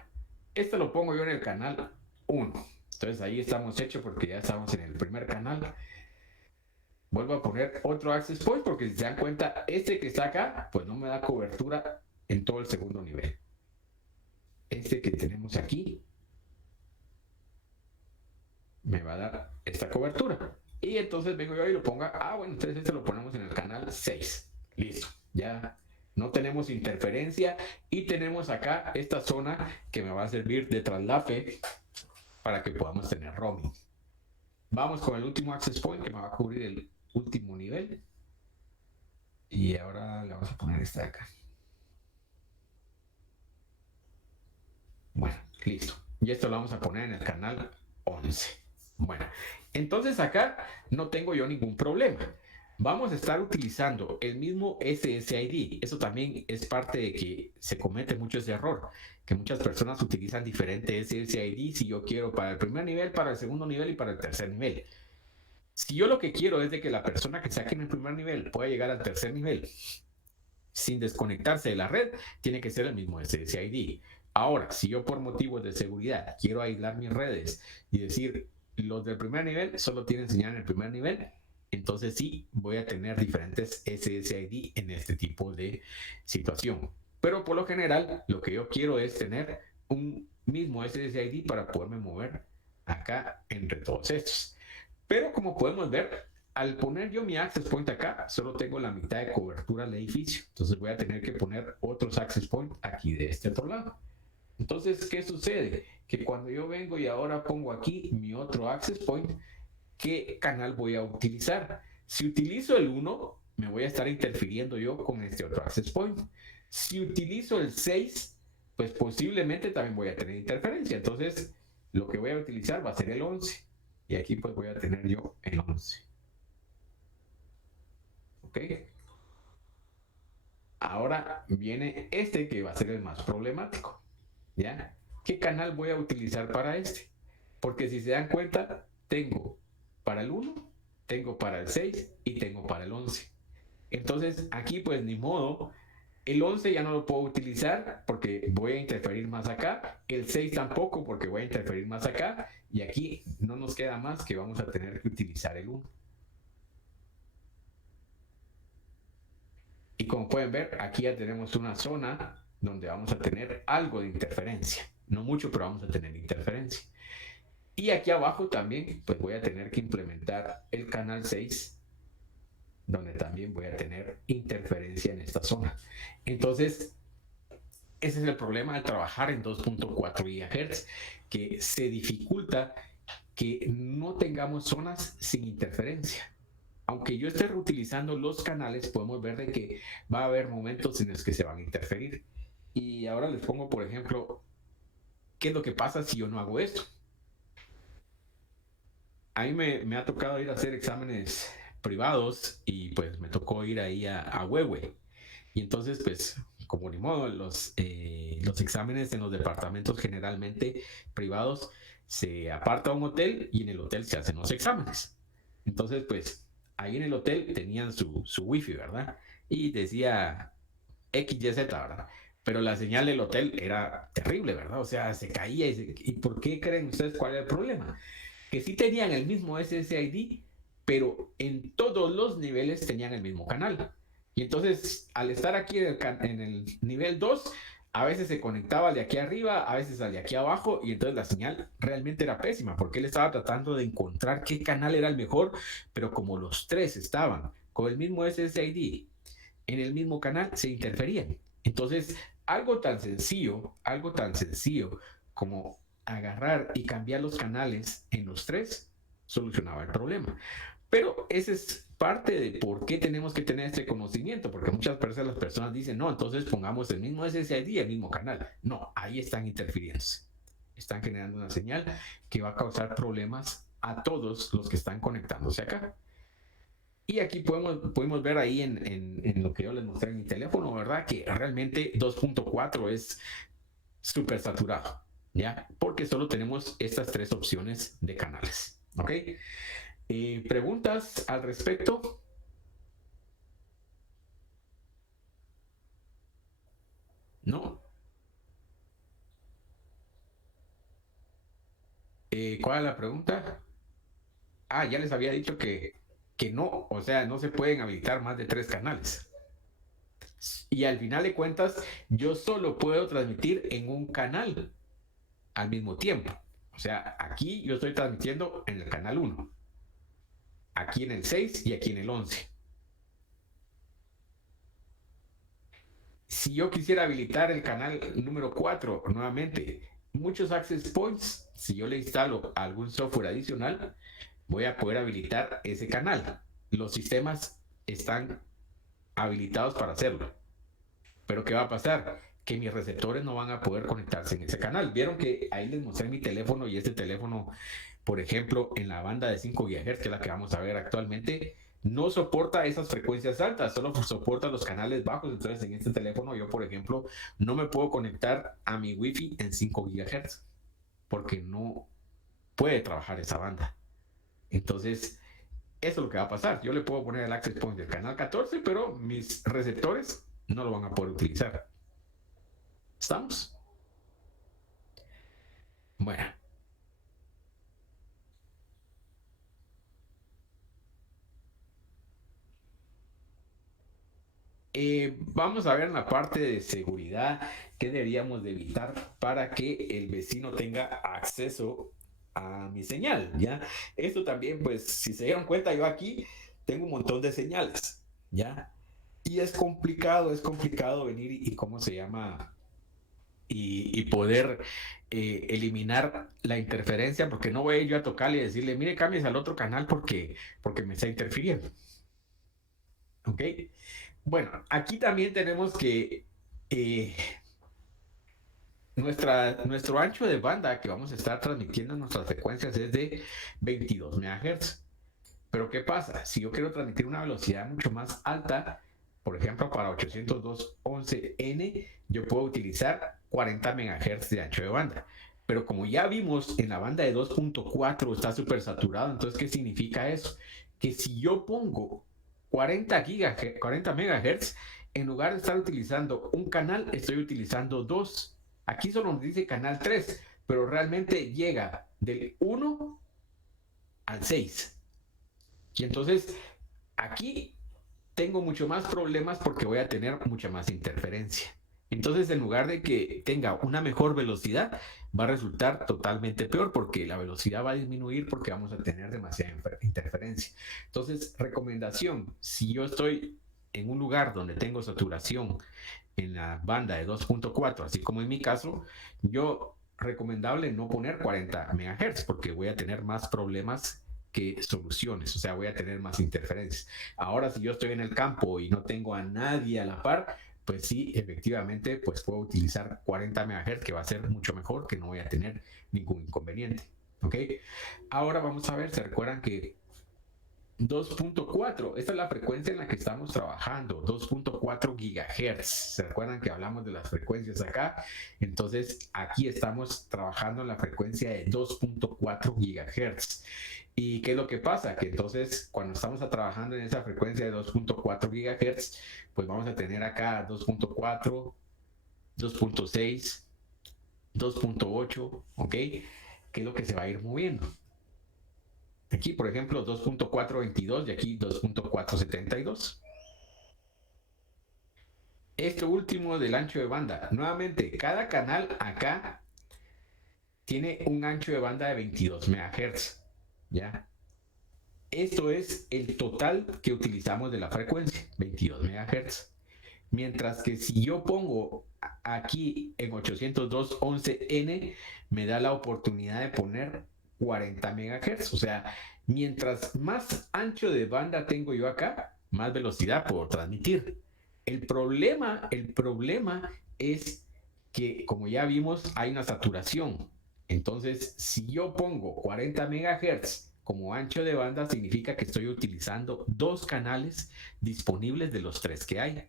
esto lo pongo yo en el canal 1. Entonces ahí estamos hechos porque ya estamos en el primer canal. Vuelvo a poner otro access point porque si se dan cuenta, este que está acá, pues no me da cobertura en todo el segundo nivel. Este que tenemos aquí me va a dar esta cobertura. Y entonces vengo yo y lo ponga, bueno, entonces este lo ponemos en el canal 6. Listo, ya no tenemos interferencia y tenemos acá esta zona que me va a servir de traslape para que podamos tener roaming. Vamos con el último access point que me va a cubrir el último nivel. Y ahora le vamos a poner esta de acá. Bueno, listo. Y esto lo vamos a poner en el canal 11. Bueno, entonces acá no tengo yo ningún problema. Vamos a estar utilizando el mismo SSID. Eso también es parte de que se comete mucho ese error, que muchas personas utilizan diferentes SSID si yo quiero para el primer nivel, para el segundo nivel y para el tercer nivel. Si yo lo que quiero es de que la persona que saque en el primer nivel pueda llegar al tercer nivel sin desconectarse de la red, tiene que ser el mismo SSID. Ahora, si yo por motivos de seguridad quiero aislar mis redes y decir, los del primer nivel solo tienen señal en el primer nivel, entonces sí voy a tener diferentes SSID en este tipo de situación. Pero por lo general, lo que yo quiero es tener un mismo SSID para poderme mover acá entre todos estos. Pero como podemos ver, al poner yo mi access point acá, solo tengo la mitad de cobertura del edificio. Entonces voy a tener que poner otros access point aquí de este otro lado. Entonces, ¿qué sucede? Que cuando yo vengo y ahora pongo aquí mi otro access point, ¿qué canal voy a utilizar? Si utilizo el 1, me voy a estar interfiriendo yo con este otro access point. Si utilizo el 6, pues posiblemente también voy a tener interferencia. Entonces, lo que voy a utilizar va a ser el 11. Y aquí pues voy a tener yo el 11. ¿Ok? Ahora viene este que va a ser el más problemático. ¿Ya? ¿Qué canal voy a utilizar para este? Porque si se dan cuenta, tengo para el 1, tengo para el 6 y tengo para el 11. Entonces aquí pues ni modo, el 11 ya no lo puedo utilizar porque voy a interferir más acá, el 6 tampoco porque voy a interferir más acá, y aquí no nos queda más que vamos a tener que utilizar el 1. Y como pueden ver, aquí ya tenemos una zona donde vamos a tener algo de interferencia. No mucho, pero vamos a tener interferencia. Y aquí abajo también, pues voy a tener que implementar el canal 6, donde también voy a tener interferencia en esta zona. Entonces, ese es el problema de trabajar en 2.4 GHz, que se dificulta que no tengamos zonas sin interferencia. Aunque yo esté reutilizando los canales, podemos ver de que va a haber momentos en los que se van a interferir. Y ahora les pongo, por ejemplo, ¿qué es lo que pasa si yo no hago esto? A mí me ha tocado ir a hacer exámenes privados y pues me tocó ir ahí a Huehue. Y entonces, pues, como ni modo, los exámenes en los departamentos generalmente privados se aparta un hotel y en el hotel se hacen los exámenes. Entonces, pues, ahí en el hotel tenían su wifi, ¿verdad? Y decía XYZ, ¿verdad? Pero la señal del hotel era terrible, ¿verdad? O sea, se caía. ¿Y por qué creen ustedes cuál era el problema? Que sí tenían el mismo SSID, pero en todos los niveles tenían el mismo canal. Y entonces, al estar aquí en el nivel 2, a veces se conectaba al de aquí arriba, a veces al de aquí abajo, y entonces la señal realmente era pésima, porque él estaba tratando de encontrar qué canal era el mejor, pero como los tres estaban con el mismo SSID en el mismo canal, se interferían. Entonces, algo tan sencillo como agarrar y cambiar los canales en los tres solucionaba el problema. Pero ese es parte de por qué tenemos que tener este conocimiento, porque muchas veces las personas dicen, no, entonces pongamos el mismo SSID y el mismo canal. No, ahí están interfiriéndose. Están generando una señal que va a causar problemas a todos los que están conectándose acá. Y aquí podemos ver ahí en lo que yo les mostré en mi teléfono, ¿verdad? Que realmente 2.4 es súper saturado, ¿ya? Porque solo tenemos estas tres opciones de canales, ¿ok? ¿Preguntas al respecto? ¿No? ¿Cuál es la pregunta? Ah, ya les había dicho que no, o sea, no se pueden habilitar más de 3 canales. Y al final de cuentas, yo solo puedo transmitir en un canal al mismo tiempo. O sea, aquí yo estoy transmitiendo en el canal 1, aquí en el 6 y aquí en el 11. Si yo quisiera habilitar el canal número 4, nuevamente, muchos access points, si yo le instalo algún software adicional, voy a poder habilitar ese canal. Los sistemas están habilitados para hacerlo. Pero ¿qué va a pasar? Que mis receptores no van a poder conectarse en ese canal. Vieron que ahí les mostré mi teléfono, y este teléfono, por ejemplo, en la banda de 5 GHz, que es la que vamos a ver actualmente, no soporta esas frecuencias altas, solo soporta los canales bajos. Entonces en este teléfono yo, por ejemplo, no me puedo conectar a mi wifi en 5 GHz porque no puede trabajar esa banda. Entonces, eso es lo que va a pasar. Yo le puedo poner el access point del canal 14, pero mis receptores no lo van a poder utilizar. ¿Estamos? Bueno. Vamos a ver en la parte de seguridad qué deberíamos de evitar para que el vecino tenga acceso a mi señal, ¿ya? Esto también, pues, si se dieron cuenta, yo aquí tengo un montón de señales, ¿ya? Y es complicado venir y ¿cómo se llama? y poder eliminar la interferencia, porque no voy a ir yo a tocarle y decirle, mire, cambies al otro canal porque me está interfiriendo. ¿Ok? Bueno, aquí también tenemos que nuestro ancho de banda que vamos a estar transmitiendo en nuestras frecuencias es de 22 MHz. Pero ¿qué pasa? Si yo quiero transmitir una velocidad mucho más alta, por ejemplo, para 802.11n, yo puedo utilizar 40 MHz de ancho de banda. Pero como ya vimos en la banda de 2.4 está súper saturado, entonces ¿qué significa eso? Que si yo pongo 40 MHz, en lugar de estar utilizando un canal, estoy utilizando dos. Aquí solo nos dice canal 3, pero realmente llega del 1 al 6. Y entonces aquí tengo mucho más problemas porque voy a tener mucha más interferencia. Entonces, en lugar de que tenga una mejor velocidad, va a resultar totalmente peor porque la velocidad va a disminuir porque vamos a tener demasiada interferencia. Entonces, recomendación, si yo estoy en un lugar donde tengo saturación en la banda de 2.4, así como en mi caso, yo recomendable no poner 40 MHz porque voy a tener más problemas que soluciones, o sea, voy a tener más interferencias. Ahora, si yo estoy en el campo y no tengo a nadie a la par, pues sí, efectivamente, pues puedo utilizar 40 MHz, que va a ser mucho mejor, que no voy a tener ningún inconveniente. ¿Ok? Ahora vamos a ver, ¿se recuerdan que 2.4, esta es la frecuencia en la que estamos trabajando, 2.4 GHz. ¿Se recuerdan que hablamos de las frecuencias acá? Entonces, aquí estamos trabajando en la frecuencia de 2.4 GHz. ¿Y qué es lo que pasa? Que entonces, cuando estamos trabajando en esa frecuencia de 2.4 GHz, pues vamos a tener acá 2.4, 2.6, 2.8, ¿ok? ¿Qué es lo que se va a ir moviendo? Aquí, por ejemplo, 2.422 y aquí 2.472. Esto último del ancho de banda. Nuevamente, cada canal acá tiene un ancho de banda de 22 MHz. ¿Ya? Esto es el total que utilizamos de la frecuencia, 22 MHz. Mientras que si yo pongo aquí en 802.11n, me da la oportunidad de poner 40 MHz. O sea, mientras más ancho de banda tengo yo acá, más velocidad puedo transmitir. El problema es que, como ya vimos, hay una saturación. Entonces, si yo pongo 40 MHz como ancho de banda, significa que estoy utilizando dos canales disponibles de los tres que hay.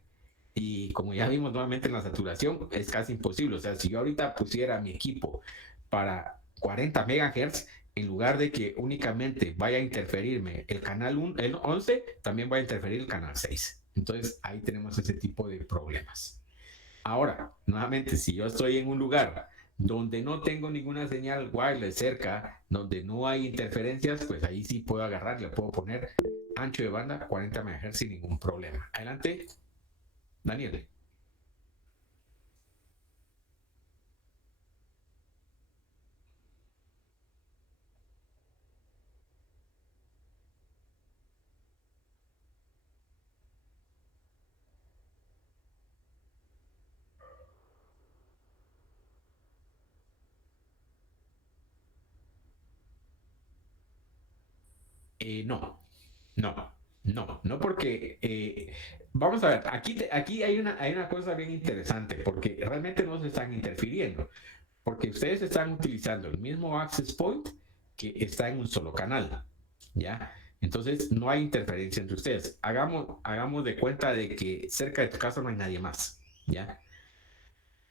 Y como ya vimos nuevamente en la saturación, es casi imposible. O sea, si yo ahorita pusiera mi equipo para 40 MHz, en lugar de que únicamente vaya a interferirme el canal el 11, también va a interferir el canal 6. Entonces, ahí tenemos ese tipo de problemas. Ahora, nuevamente, si yo estoy en un lugar donde no tengo ninguna señal wireless cerca, donde no hay interferencias, pues ahí sí puedo agarrar, le puedo poner ancho de banda 40 MHz sin ningún problema. Adelante, Daniel. No, porque vamos a ver, aquí hay una cosa bien interesante, porque realmente no se están interfiriendo, porque ustedes están utilizando el mismo access point que está en un solo canal, ¿ya? Entonces no hay interferencia entre ustedes. Hagamos de cuenta de que cerca de tu casa no hay nadie más, ¿ya?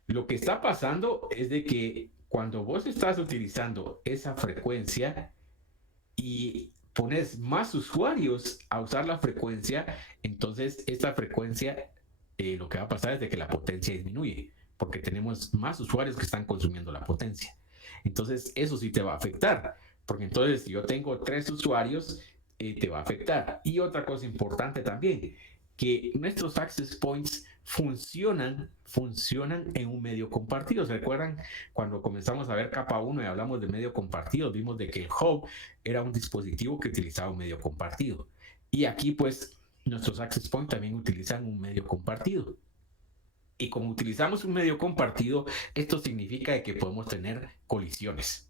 Lo que está pasando es de que cuando vos estás utilizando esa frecuencia y pones más usuarios a usar la frecuencia, entonces esta frecuencia lo que va a pasar es de que la potencia disminuye, porque tenemos más usuarios que están consumiendo la potencia. Entonces eso sí te va a afectar, porque entonces si yo tengo 3 usuarios, te va a afectar. Y otra cosa importante también, que nuestros access points funcionan en un medio compartido. ¿Se recuerdan cuando comenzamos a ver capa 1 y hablamos de medio compartido? Vimos de que el hub era un dispositivo que utilizaba un medio compartido. Y aquí pues nuestros access points también utilizan un medio compartido. Y como utilizamos un medio compartido, esto significa que podemos tener colisiones.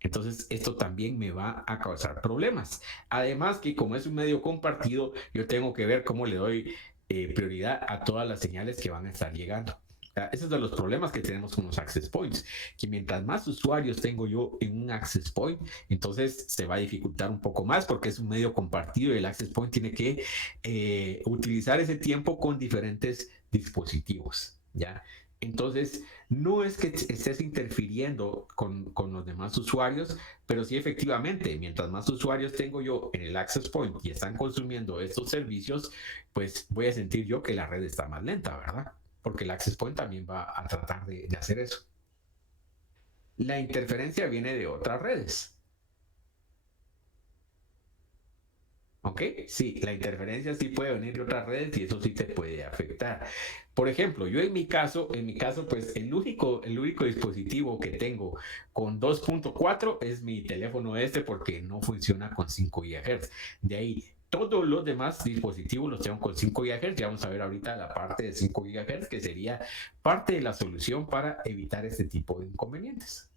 Entonces, esto también me va a causar problemas. Además que como es un medio compartido, yo tengo que ver cómo le doy prioridad a todas las señales que van a estar llegando. Ese es de los problemas que tenemos con los access points, que mientras más usuarios tengo yo en un access point, entonces se va a dificultar un poco más porque es un medio compartido y el access point tiene que utilizar ese tiempo con diferentes dispositivos, ¿ya? Entonces, no es que estés interfiriendo con los demás usuarios, pero sí efectivamente, mientras más usuarios tengo yo en el access point y están consumiendo estos servicios, pues voy a sentir yo que la red está más lenta, ¿verdad? Porque el access point también va a tratar de hacer eso. La interferencia viene de otras redes. ¿Ok? Sí, la interferencia sí puede venir de otras redes y eso sí te puede afectar. Por ejemplo, yo en mi caso, pues el único dispositivo que tengo con 2.4 es mi teléfono porque no funciona con 5 GHz. De ahí, todos los demás dispositivos los tengo con 5 GHz. Ya vamos a ver ahorita la parte de 5 GHz, que sería parte de la solución para evitar este tipo de inconvenientes.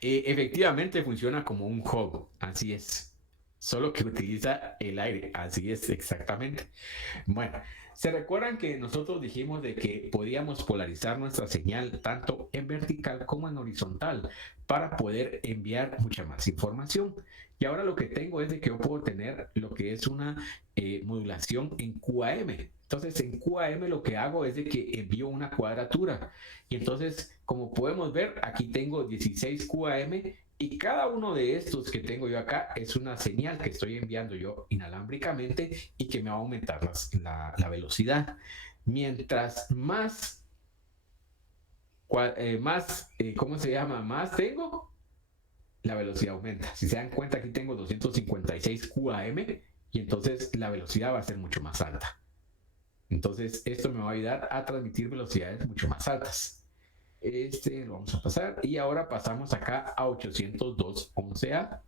Efectivamente funciona como un hub, así es. Solo que utiliza el aire, así es exactamente. Bueno, ¿se recuerdan que nosotros dijimos de que podíamos polarizar nuestra señal tanto en vertical como en horizontal para poder enviar mucha más información? Y ahora lo que tengo es de que yo puedo tener lo que es una modulación en QAM. Entonces en QAM lo que hago es de que envío una cuadratura. Y entonces, como podemos ver, aquí tengo 16 QAM y cada uno de estos que tengo yo acá es una señal que estoy enviando yo inalámbricamente y que me va a aumentar la velocidad. Mientras más, ¿cómo se llama? Más tengo, la velocidad aumenta. Si se dan cuenta, aquí tengo 256 QAM y entonces la velocidad va a ser mucho más alta. Entonces, esto me va a ayudar a transmitir velocidades mucho más altas. Lo vamos a pasar y ahora pasamos acá a 802.11a.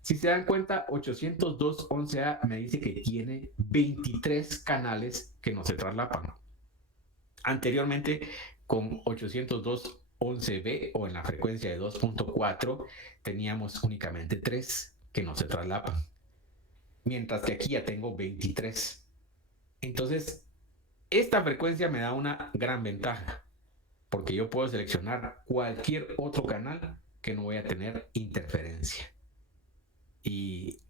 Si se dan cuenta, 802.11a me dice que tiene 23 canales que no se traslapan. Anteriormente, con 802.11b o en la frecuencia de 2.4, teníamos únicamente 3 que no se traslapan. Mientras que aquí ya tengo 23. Entonces, esta frecuencia me da una gran ventaja, porque yo puedo seleccionar cualquier otro canal que no voy a tener interferencia. Y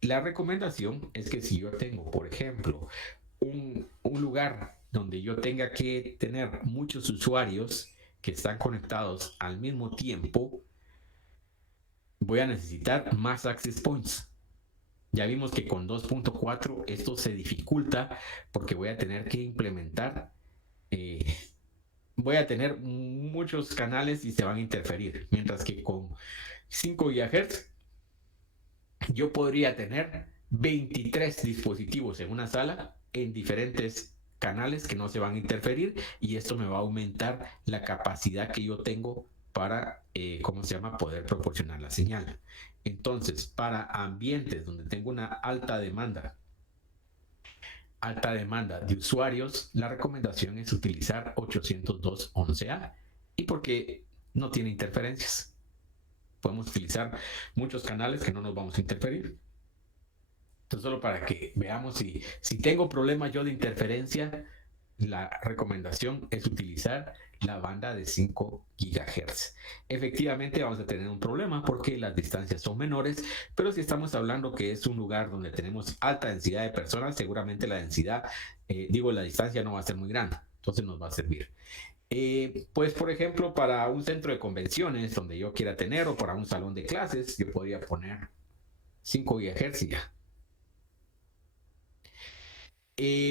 la recomendación es que si yo tengo, por ejemplo, un lugar donde yo tenga que tener muchos usuarios que están conectados al mismo tiempo, voy a necesitar más access points. Ya vimos que con 2.4 esto se dificulta porque voy a tener que implementar, voy a tener muchos canales y se van a interferir. Mientras que con 5 GHz yo podría tener 23 dispositivos en una sala en diferentes canales que no se van a interferir y esto me va a aumentar la capacidad que yo tengo para, poder proporcionar la señal. Entonces, para ambientes donde tengo una alta demanda de usuarios, la recomendación es utilizar 802.11a y porque no tiene interferencias. Podemos utilizar muchos canales que no nos vamos a interferir. Entonces, solo para que veamos si tengo problemas yo de interferencia, la recomendación es utilizar la banda de 5 GHz. Efectivamente vamos a tener un problema porque las distancias son menores, pero si estamos hablando que es un lugar donde tenemos alta densidad de personas, seguramente la distancia no va a ser muy grande, entonces nos va a servir. Pues por ejemplo, para un centro de convenciones donde yo quiera tener o para un salón de clases, yo podría poner 5 GHz y ya.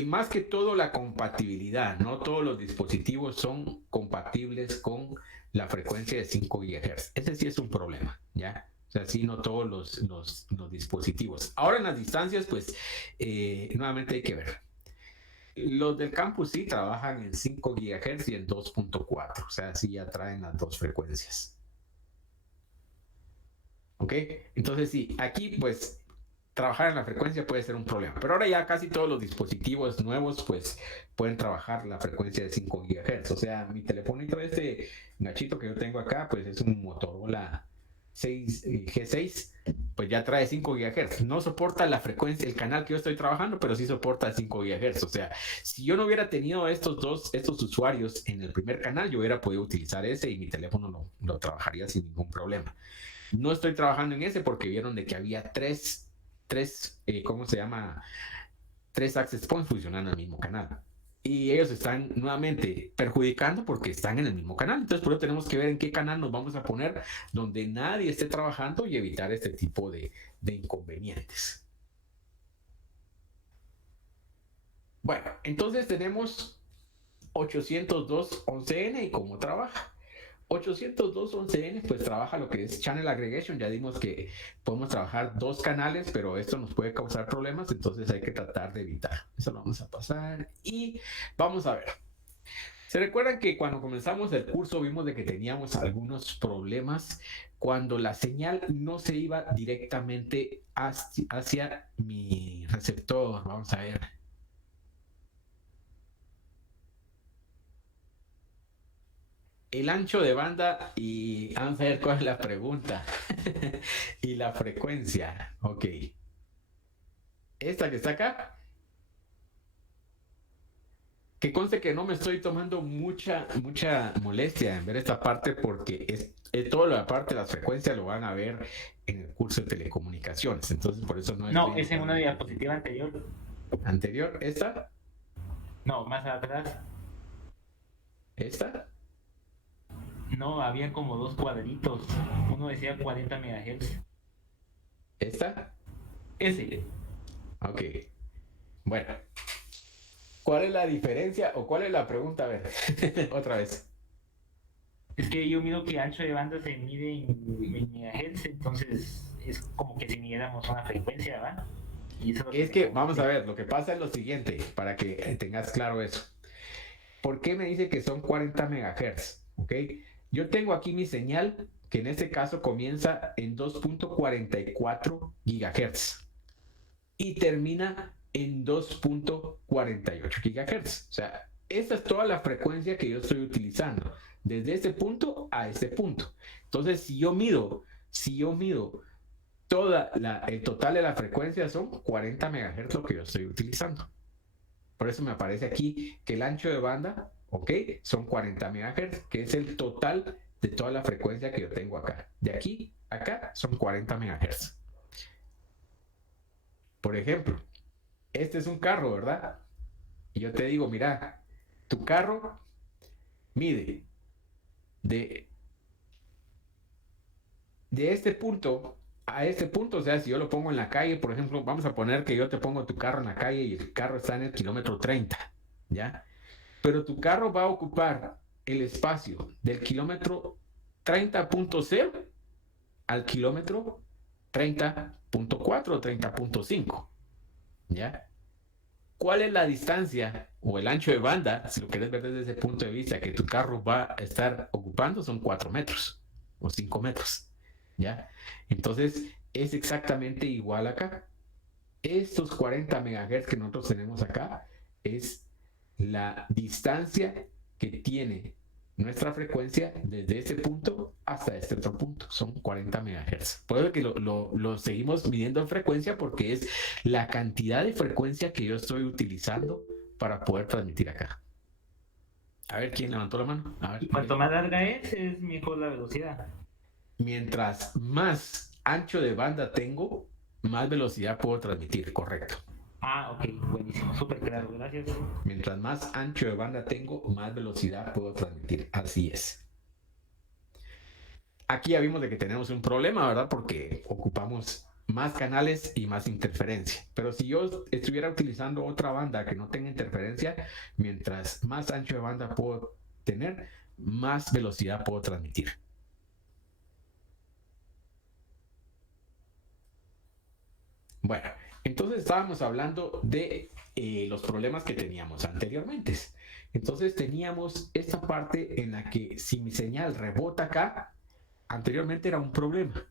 Más que todo la compatibilidad, no todos los dispositivos son compatibles con la frecuencia de 5 GHz. Ese sí es un problema, ¿ya? O sea, sí, no todos los dispositivos. Ahora en las distancias, pues, nuevamente hay que ver. Los del campus sí trabajan en 5 GHz y en 2.4, o sea, sí ya traen las dos frecuencias. ¿Ok? Entonces sí, aquí pues trabajar en la frecuencia puede ser un problema. Pero ahora ya casi todos los dispositivos nuevos pues pueden trabajar la frecuencia de 5 GHz. O sea, mi telefonito este gachito que yo tengo acá pues es un Motorola G6, pues ya trae 5 GHz. No soporta la frecuencia, el canal que yo estoy trabajando, pero sí soporta 5 GHz. O sea, si yo no hubiera tenido estos usuarios en el primer canal, yo hubiera podido utilizar ese y mi teléfono lo trabajaría sin ningún problema. No estoy trabajando en ese porque vieron de que había tres ¿cómo se llama? 3 access points funcionando en el mismo canal. Y ellos están nuevamente perjudicando porque están en el mismo canal. Entonces, por eso tenemos que ver en qué canal nos vamos a poner donde nadie esté trabajando y evitar este tipo de inconvenientes. Bueno, entonces tenemos 802.11n y cómo trabaja. 802.11n pues trabaja lo que es Channel Aggregation. Ya dimos que podemos trabajar 2 canales, pero esto nos puede causar problemas, entonces hay que tratar de evitar. Eso lo vamos a pasar y vamos a ver. ¿Se recuerdan que cuando comenzamos el curso vimos de que teníamos algunos problemas cuando la señal no se iba directamente hacia mi receptor? Vamos a ver. El ancho de banda y vamos a ver cuál es la pregunta. Y la frecuencia. Ok. Esta que está acá. Que conste que no me estoy tomando mucha molestia en ver esta parte porque es toda la parte de las frecuencias lo van a ver en el curso de telecomunicaciones. Entonces por eso no es... No, es en una diapositiva anterior. ¿Anterior? ¿Esta? No, más atrás. ¿Esta? No, había como 2 cuadritos. Uno decía 40 MHz. ¿Esta? Ese. Ok. Bueno. ¿Cuál es la diferencia o cuál es la pregunta? A ver, otra vez. Es que yo miro que ancho de banda se mide en MHz, entonces es como que si midiéramos una frecuencia, ¿verdad? Y eso Es que, vamos a ver, lo que pasa es lo siguiente, para que tengas claro eso. ¿Por qué me dice que son 40 MHz? ¿Ok? Yo tengo aquí mi señal, que en este caso comienza en 2.44 GHz y termina en 2.48 GHz. O sea, esa es toda la frecuencia que yo estoy utilizando, desde este punto a este punto. Entonces, si yo mido el total de la frecuencia son 40 MHz lo que yo estoy utilizando. Por eso me aparece aquí que el ancho de banda, ok, son 40 MHz, que es el total de toda la frecuencia que yo tengo acá. De aquí a acá son 40 MHz. Por ejemplo, este es un carro, ¿verdad? Y yo te digo, mira, tu carro mide de este punto a este punto. O sea, si yo lo pongo en la calle, por ejemplo, vamos a poner que yo te pongo tu carro en la calle y el carro está en el kilómetro 30, ¿ya? Pero tu carro va a ocupar el espacio del kilómetro 30.0 al kilómetro 30.4 o 30.5, ¿ya? ¿Cuál es la distancia o el ancho de banda, si lo quieres ver desde ese punto de vista, que tu carro va a estar ocupando? Son 4 metros o 5 metros, ¿ya? Entonces, es exactamente igual acá. Estos 40 MHz que nosotros tenemos acá es la distancia que tiene nuestra frecuencia desde este punto hasta este otro punto. Son 40 MHz. Por eso que lo seguimos midiendo en frecuencia, porque es la cantidad de frecuencia que yo estoy utilizando para poder transmitir acá. A ver, ¿quién levantó la mano? A ver, y cuanto más larga es mejor la velocidad. Mientras más ancho de banda tengo, más velocidad puedo transmitir, correcto. Ah, ok, buenísimo, súper claro, gracias. Mientras más ancho de banda tengo, más velocidad puedo transmitir. Así es. Aquí ya vimos de que tenemos un problema, ¿verdad? Porque ocupamos más canales y más interferencia. Pero si yo estuviera utilizando otra banda que no tenga interferencia, mientras más ancho de banda puedo tener, más velocidad puedo transmitir. Bueno, entonces estábamos hablando de los problemas que teníamos anteriormente. Entonces teníamos esta parte en la que si mi señal rebota acá, anteriormente era un problema.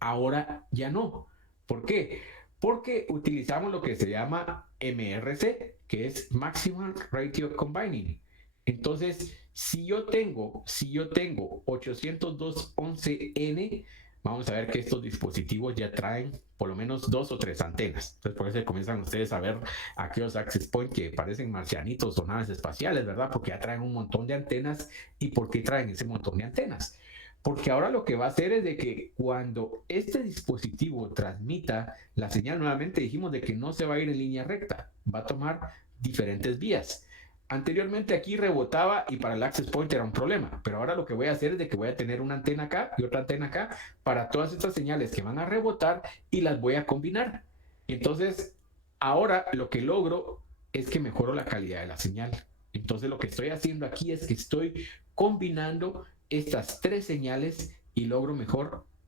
Ahora ya no. ¿Por qué? Porque utilizamos lo que se llama MRC, que es Maximum Radio Combining. Entonces, si yo tengo 802.11n, vamos a ver que estos dispositivos ya traen por lo menos 2 o 3 antenas. Entonces, por eso comienzan ustedes a ver aquellos access points que parecen marcianitos o naves espaciales, ¿verdad? Porque ya traen un montón de antenas. ¿Y por qué traen ese montón de antenas? Porque ahora lo que va a hacer es de que cuando este dispositivo transmita la señal, nuevamente dijimos de que no se va a ir en línea recta, va a tomar diferentes vías. Anteriormente aquí rebotaba y para el access point era un problema, pero ahora lo que voy a hacer es de que voy a tener una antena acá y otra antena acá para todas estas señales que van a rebotar y las voy a combinar. Y entonces ahora lo que logro es que mejoro la calidad de la señal. Entonces lo que estoy haciendo aquí es que estoy combinando estas 3 señales y logro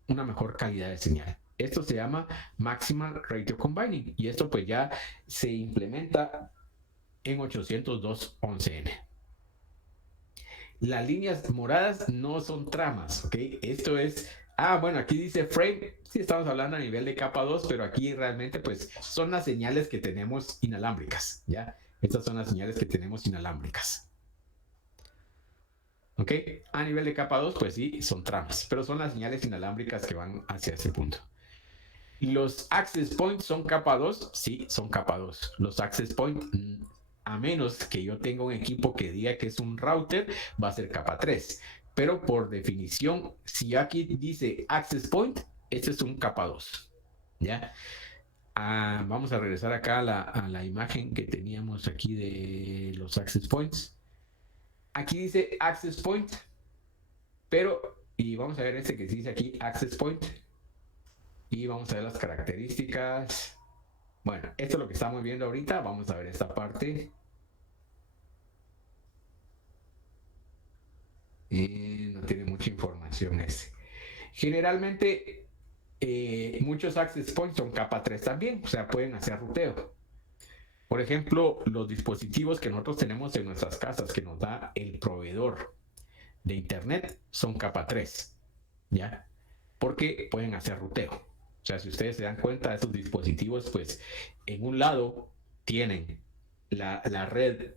una mejor calidad de señal. Esto se llama Maximal Radio Combining y esto pues ya se implementa en 802.11n. Las líneas moradas no son tramas, ¿ok? Esto es... bueno, aquí dice frame, sí estamos hablando a nivel de capa 2, pero aquí realmente pues son las señales que tenemos inalámbricas, ¿ya? Estas son las señales que tenemos inalámbricas. ¿Ok? A nivel de capa 2, pues sí, son tramas, pero son las señales inalámbricas que van hacia ese punto. ¿Los access points son capa 2? Sí, son capa 2. Los access points, a menos que yo tenga un equipo que diga que es un router, va a ser capa 3. Pero por definición, si aquí dice access point, este es un capa 2. ¿Ya? Vamos a regresar acá a la imagen que teníamos aquí de los access points. Aquí dice access point, y vamos a ver este que dice aquí access point, y vamos a ver las características. Bueno, esto es lo que estamos viendo ahorita. Vamos a ver esta parte. No tiene mucha información este. Generalmente, muchos access points son capa 3 también, o sea, pueden hacer ruteo. Por ejemplo, los dispositivos que nosotros tenemos en nuestras casas que nos da el proveedor de internet son capa 3, ¿ya? Porque pueden hacer ruteo. O sea, si ustedes se dan cuenta, estos dispositivos, pues, en un lado tienen la red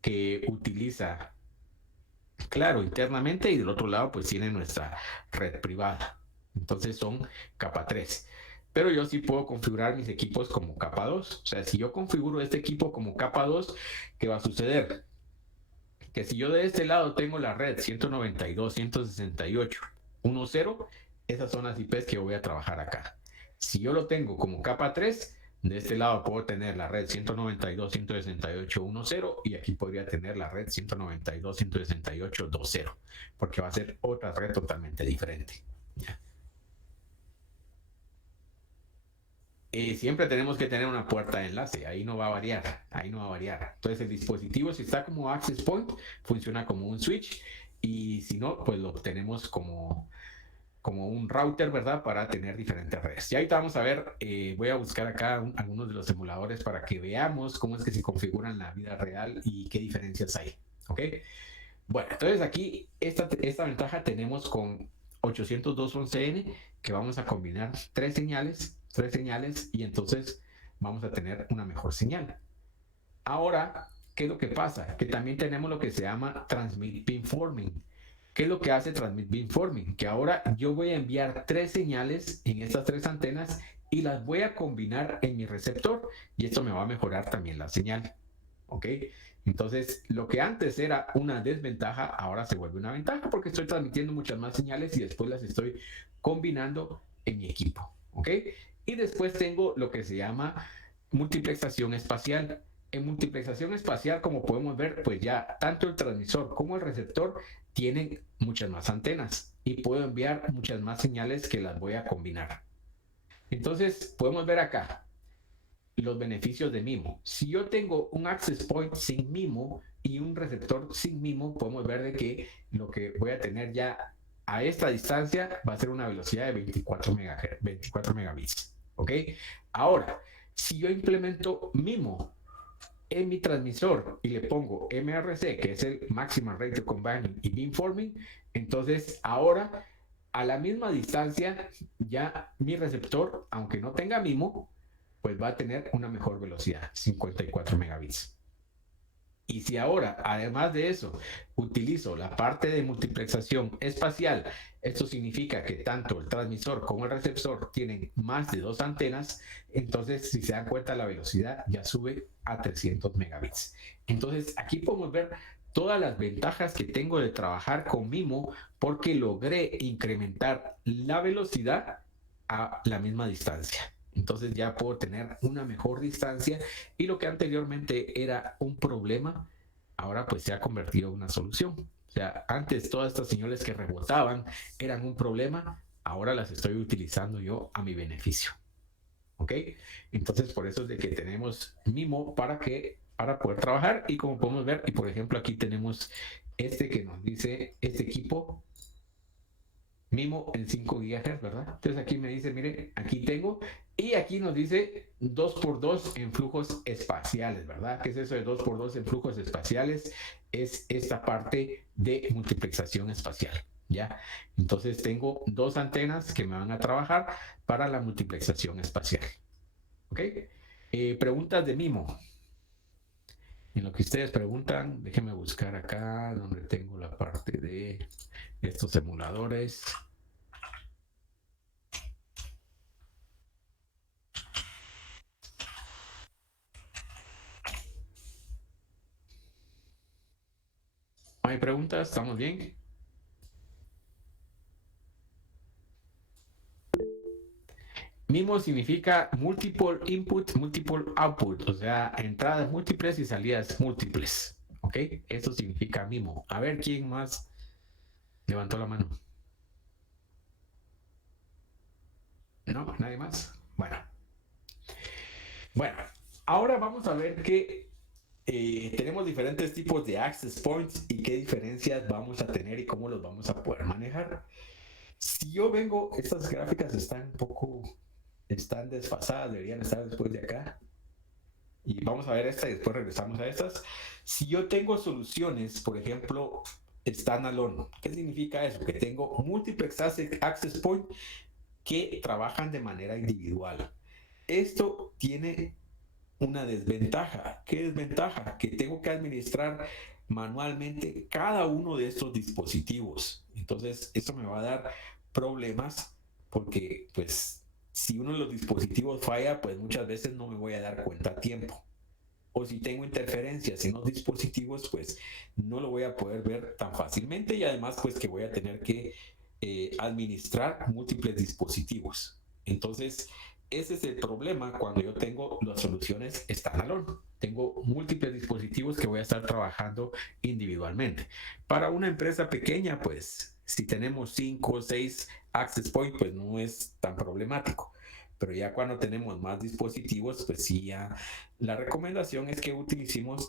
que utiliza Claro internamente y del otro lado, pues, tienen nuestra red privada. Entonces son capa 3. Pero yo sí puedo configurar mis equipos como capa 2. O sea, si yo configuro este equipo como capa 2, ¿qué va a suceder? Que si yo de este lado tengo la red 192.168.1.0, esas son las IPs que voy a trabajar acá. Si yo lo tengo como capa 3, de este lado puedo tener la red 192.168.1.0 y aquí podría tener la red 192.168.2.0, porque va a ser otra red totalmente diferente. ¿Ya? Siempre tenemos que tener una puerta de enlace, ahí no va a variar, Entonces el dispositivo, si está como access point, funciona como un switch, y si no, pues lo tenemos como un router, ¿verdad? Para tener diferentes redes. Y ahorita vamos a ver, voy a buscar acá algunos de los emuladores para que veamos cómo es que se configuran en la vida real y qué diferencias hay, ¿ok? Bueno, entonces aquí esta ventaja tenemos con 802.11n, que vamos a combinar tres señales, y entonces vamos a tener una mejor señal. Ahora, ¿qué es lo que pasa? Que también tenemos lo que se llama Transmit Beamforming. ¿Qué es lo que hace Transmit Beamforming? Que ahora yo voy a enviar tres señales en estas tres antenas y las voy a combinar en mi receptor, y esto me va a mejorar también la señal, ¿ok? Entonces, lo que antes era una desventaja, ahora se vuelve una ventaja, porque estoy transmitiendo muchas más señales y después las estoy combinando en mi equipo, ¿ok? Y después tengo lo que se llama multiplexación espacial. En multiplexación espacial, como podemos ver, pues ya tanto el transmisor como el receptor tienen muchas más antenas y puedo enviar muchas más señales que las voy a combinar. Entonces, podemos ver acá los beneficios de MIMO. Si yo tengo un access point sin MIMO y un receptor sin MIMO, podemos ver de que lo que voy a tener ya a esta distancia va a ser una velocidad de 24 megabits. ¿Ok? Ahora, si yo implemento MIMO en mi transmisor y le pongo MRC, que es el Maximum Radio Combining y Beamforming, entonces ahora a la misma distancia ya mi receptor, aunque no tenga MIMO, pues va a tener una mejor velocidad, 54 megabits. Y si ahora, además de eso, utilizo la parte de multiplexación espacial, esto significa que tanto el transmisor como el receptor tienen más de 2 antenas, entonces si se dan cuenta la velocidad ya sube a 300 megabits. Entonces aquí podemos ver todas las ventajas que tengo de trabajar con MIMO porque logré incrementar la velocidad a la misma distancia. Entonces ya puedo tener una mejor distancia y lo que anteriormente era un problema, ahora pues se ha convertido en una solución. O sea, antes todas estas señales que rebotaban eran un problema, ahora las estoy utilizando yo a mi beneficio. ¿Ok? Entonces por eso es de que tenemos MIMO para poder trabajar y como podemos ver, y por ejemplo aquí tenemos este que nos dice este equipo MIMO en 5 GHz, ¿verdad? Entonces aquí me dice, mire, aquí tengo, y aquí nos dice 2x2 en flujos espaciales, ¿verdad? ¿Qué es eso de 2x2 en flujos espaciales? Es esta parte de multiplexación espacial, ¿ya? Entonces tengo 2 antenas que me van a trabajar para la multiplexación espacial, ¿ok? Preguntas de MIMO. En lo que ustedes preguntan, déjenme buscar acá donde tengo la parte de estos emuladores. ¿No hay preguntas? ¿Estamos bien? MIMO significa Multiple Input, Multiple Output, o sea, entradas múltiples y salidas múltiples. ¿Ok? Eso significa MIMO. A ver, ¿quién más levantó la mano? ¿No? ¿Nadie más? Bueno. Bueno, ahora vamos a ver que tenemos diferentes tipos de access points y qué diferencias vamos a tener y cómo los vamos a poder manejar. Si yo vengo, estas gráficas están desfasadas, deberían estar después de acá. Y vamos a ver esta y después regresamos a estas. Si yo tengo soluciones, por ejemplo, standalone, ¿qué significa eso? Que tengo múltiples access point que trabajan de manera individual. Esto tiene una desventaja. ¿Qué desventaja? Que tengo que administrar manualmente cada uno de estos dispositivos. Entonces, esto me va a dar problemas porque, pues, si uno de los dispositivos falla, pues muchas veces no me voy a dar cuenta a tiempo. O si tengo interferencias en los dispositivos, pues no lo voy a poder ver tan fácilmente y además, pues que voy a tener que administrar múltiples dispositivos. Entonces, ese es el problema cuando yo tengo las soluciones standalone. Tengo múltiples dispositivos que voy a estar trabajando individualmente. Para una empresa pequeña, pues, si tenemos 5 o 6 access points, pues no es tan problemático. Pero ya cuando tenemos más dispositivos, pues sí, ya la recomendación es que utilicemos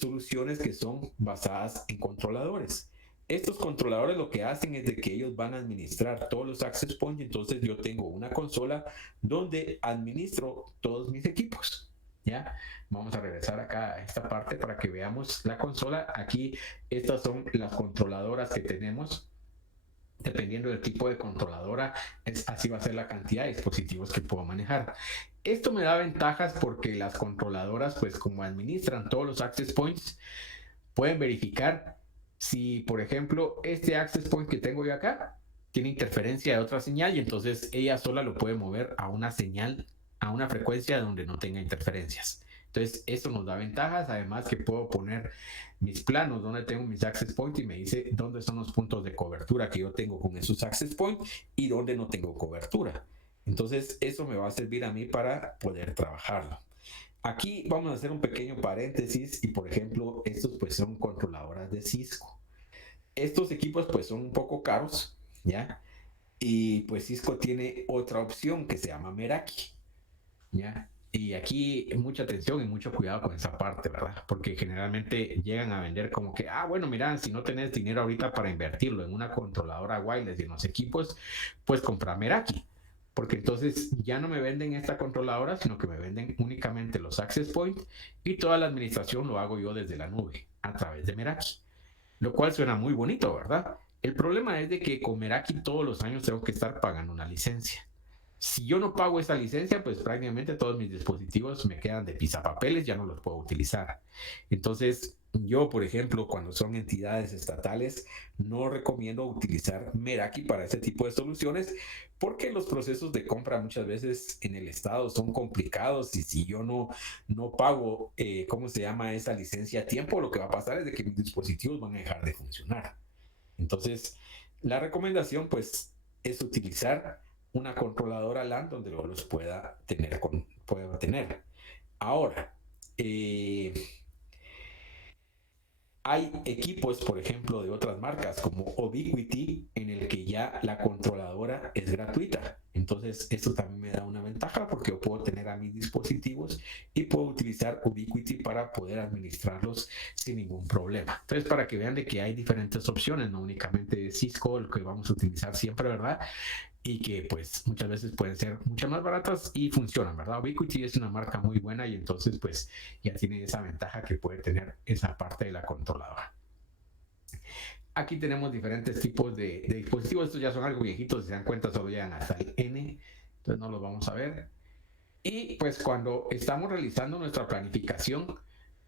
soluciones que son basadas en controladores. Estos controladores lo que hacen es de que ellos van a administrar todos los access points, entonces yo tengo una consola donde administro todos mis equipos. ¿Ya? Vamos a regresar acá a esta parte para que veamos la consola. Aquí estas son las controladoras que tenemos. Dependiendo del tipo de controladora, así va a ser la cantidad de dispositivos que puedo manejar. Esto me da ventajas porque las controladoras, pues como administran todos los access points, pueden verificar si, por ejemplo, este access point que tengo yo acá tiene interferencia de otra señal y entonces ella sola lo puede mover a una señal, a una frecuencia donde no tenga interferencias. Entonces, esto nos da ventajas, además que puedo poner mis planos donde tengo mis access points y me dice dónde son los puntos de cobertura que yo tengo con esos access points y dónde no tengo cobertura. Entonces, eso me va a servir a mí para poder trabajarlo. Aquí vamos a hacer un pequeño paréntesis y, por ejemplo, estos pues son controladoras de Cisco. Estos equipos pues son un poco caros, ¿ya? Y pues Cisco tiene otra opción que se llama Meraki, ¿ya? Y aquí mucha atención y mucho cuidado con esa parte, ¿verdad? Porque generalmente llegan a vender como que, bueno, mira, si no tenés dinero ahorita para invertirlo en una controladora wireless y en los equipos, pues compra Meraki. Porque entonces ya no me venden esta controladora, sino que me venden únicamente los access points y toda la administración lo hago yo desde la nube a través de Meraki. Lo cual suena muy bonito, ¿verdad? El problema es de que con Meraki todos los años tengo que estar pagando una licencia. Si yo no pago esta licencia, pues prácticamente todos mis dispositivos me quedan de pisapapeles, ya no los puedo utilizar. Entonces, yo, por ejemplo, cuando son entidades estatales, no recomiendo utilizar Meraki para ese tipo de soluciones, porque los procesos de compra muchas veces en el estado son complicados, y si yo no pago, ¿cómo se llama?, esa licencia a tiempo, lo que va a pasar es de que mis dispositivos van a dejar de funcionar. Entonces, la recomendación, pues, es utilizar una controladora LAN donde los pueda tener. Ahora, hay equipos, por ejemplo, de otras marcas como Ubiquiti, en el que ya la controladora es gratuita. Entonces, esto también me da una ventaja, porque yo puedo tener a mis dispositivos y puedo utilizar Ubiquiti para poder administrarlos sin ningún problema. Entonces, para que vean de que hay diferentes opciones, no únicamente Cisco, lo que vamos a utilizar siempre, ¿verdad? Y que pues muchas veces pueden ser mucho más baratas y funcionan, ¿verdad? Ubiquiti es una marca muy buena, y entonces pues ya tiene esa ventaja que puede tener esa parte de la controladora. Aquí tenemos diferentes tipos de dispositivos. Estos ya son algo viejitos, si se dan cuenta solo llegan hasta el N, entonces no los vamos a ver. Y pues cuando estamos realizando nuestra planificación,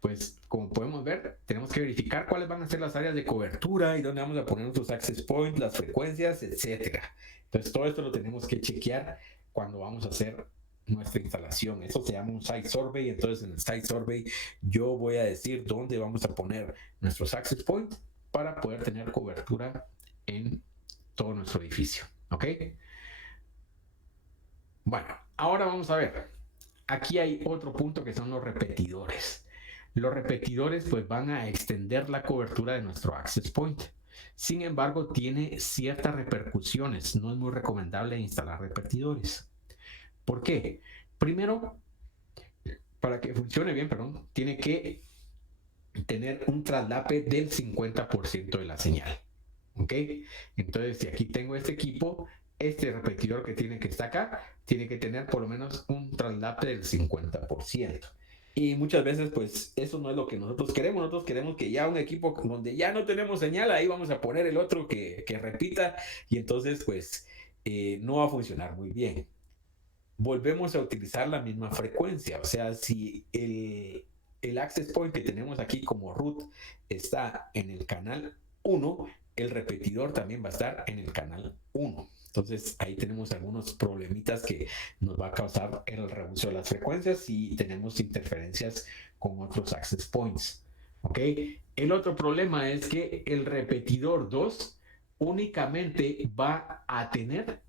pues como podemos ver, tenemos que verificar cuáles van a ser las áreas de cobertura y dónde vamos a poner nuestros access points, las frecuencias, etcétera. Entonces todo esto lo tenemos que chequear cuando vamos a hacer nuestra instalación. Eso se llama un site survey. Entonces en el site survey yo voy a decir dónde vamos a poner nuestros access points para poder tener cobertura en todo nuestro edificio. ¿Ok? Bueno, ahora vamos a ver. Aquí hay otro punto que son los repetidores. Los repetidores pues van a extender la cobertura de nuestro access point. Sin embargo, tiene ciertas repercusiones. No es muy recomendable instalar repetidores. ¿Por qué? Primero, para que funcione bien, tiene que tener un traslape del 50% de la señal. ¿Ok? Entonces, si aquí tengo este equipo, este repetidor que está acá, tiene que tener por lo menos un traslape del 50%. Y muchas veces, pues, eso no es lo que nosotros queremos. Nosotros queremos que ya un equipo donde ya no tenemos señal, ahí vamos a poner el otro que repita, y entonces, pues, no va a funcionar muy bien. Volvemos a utilizar la misma frecuencia. O sea, si el access point que tenemos aquí como root está en el canal 1, el repetidor también va a estar en el canal 1. Entonces ahí tenemos algunos problemitas que nos va a causar el reuso de las frecuencias y tenemos interferencias con otros access points. ¿Ok? El otro problema es que el repetidor 2 únicamente va a tener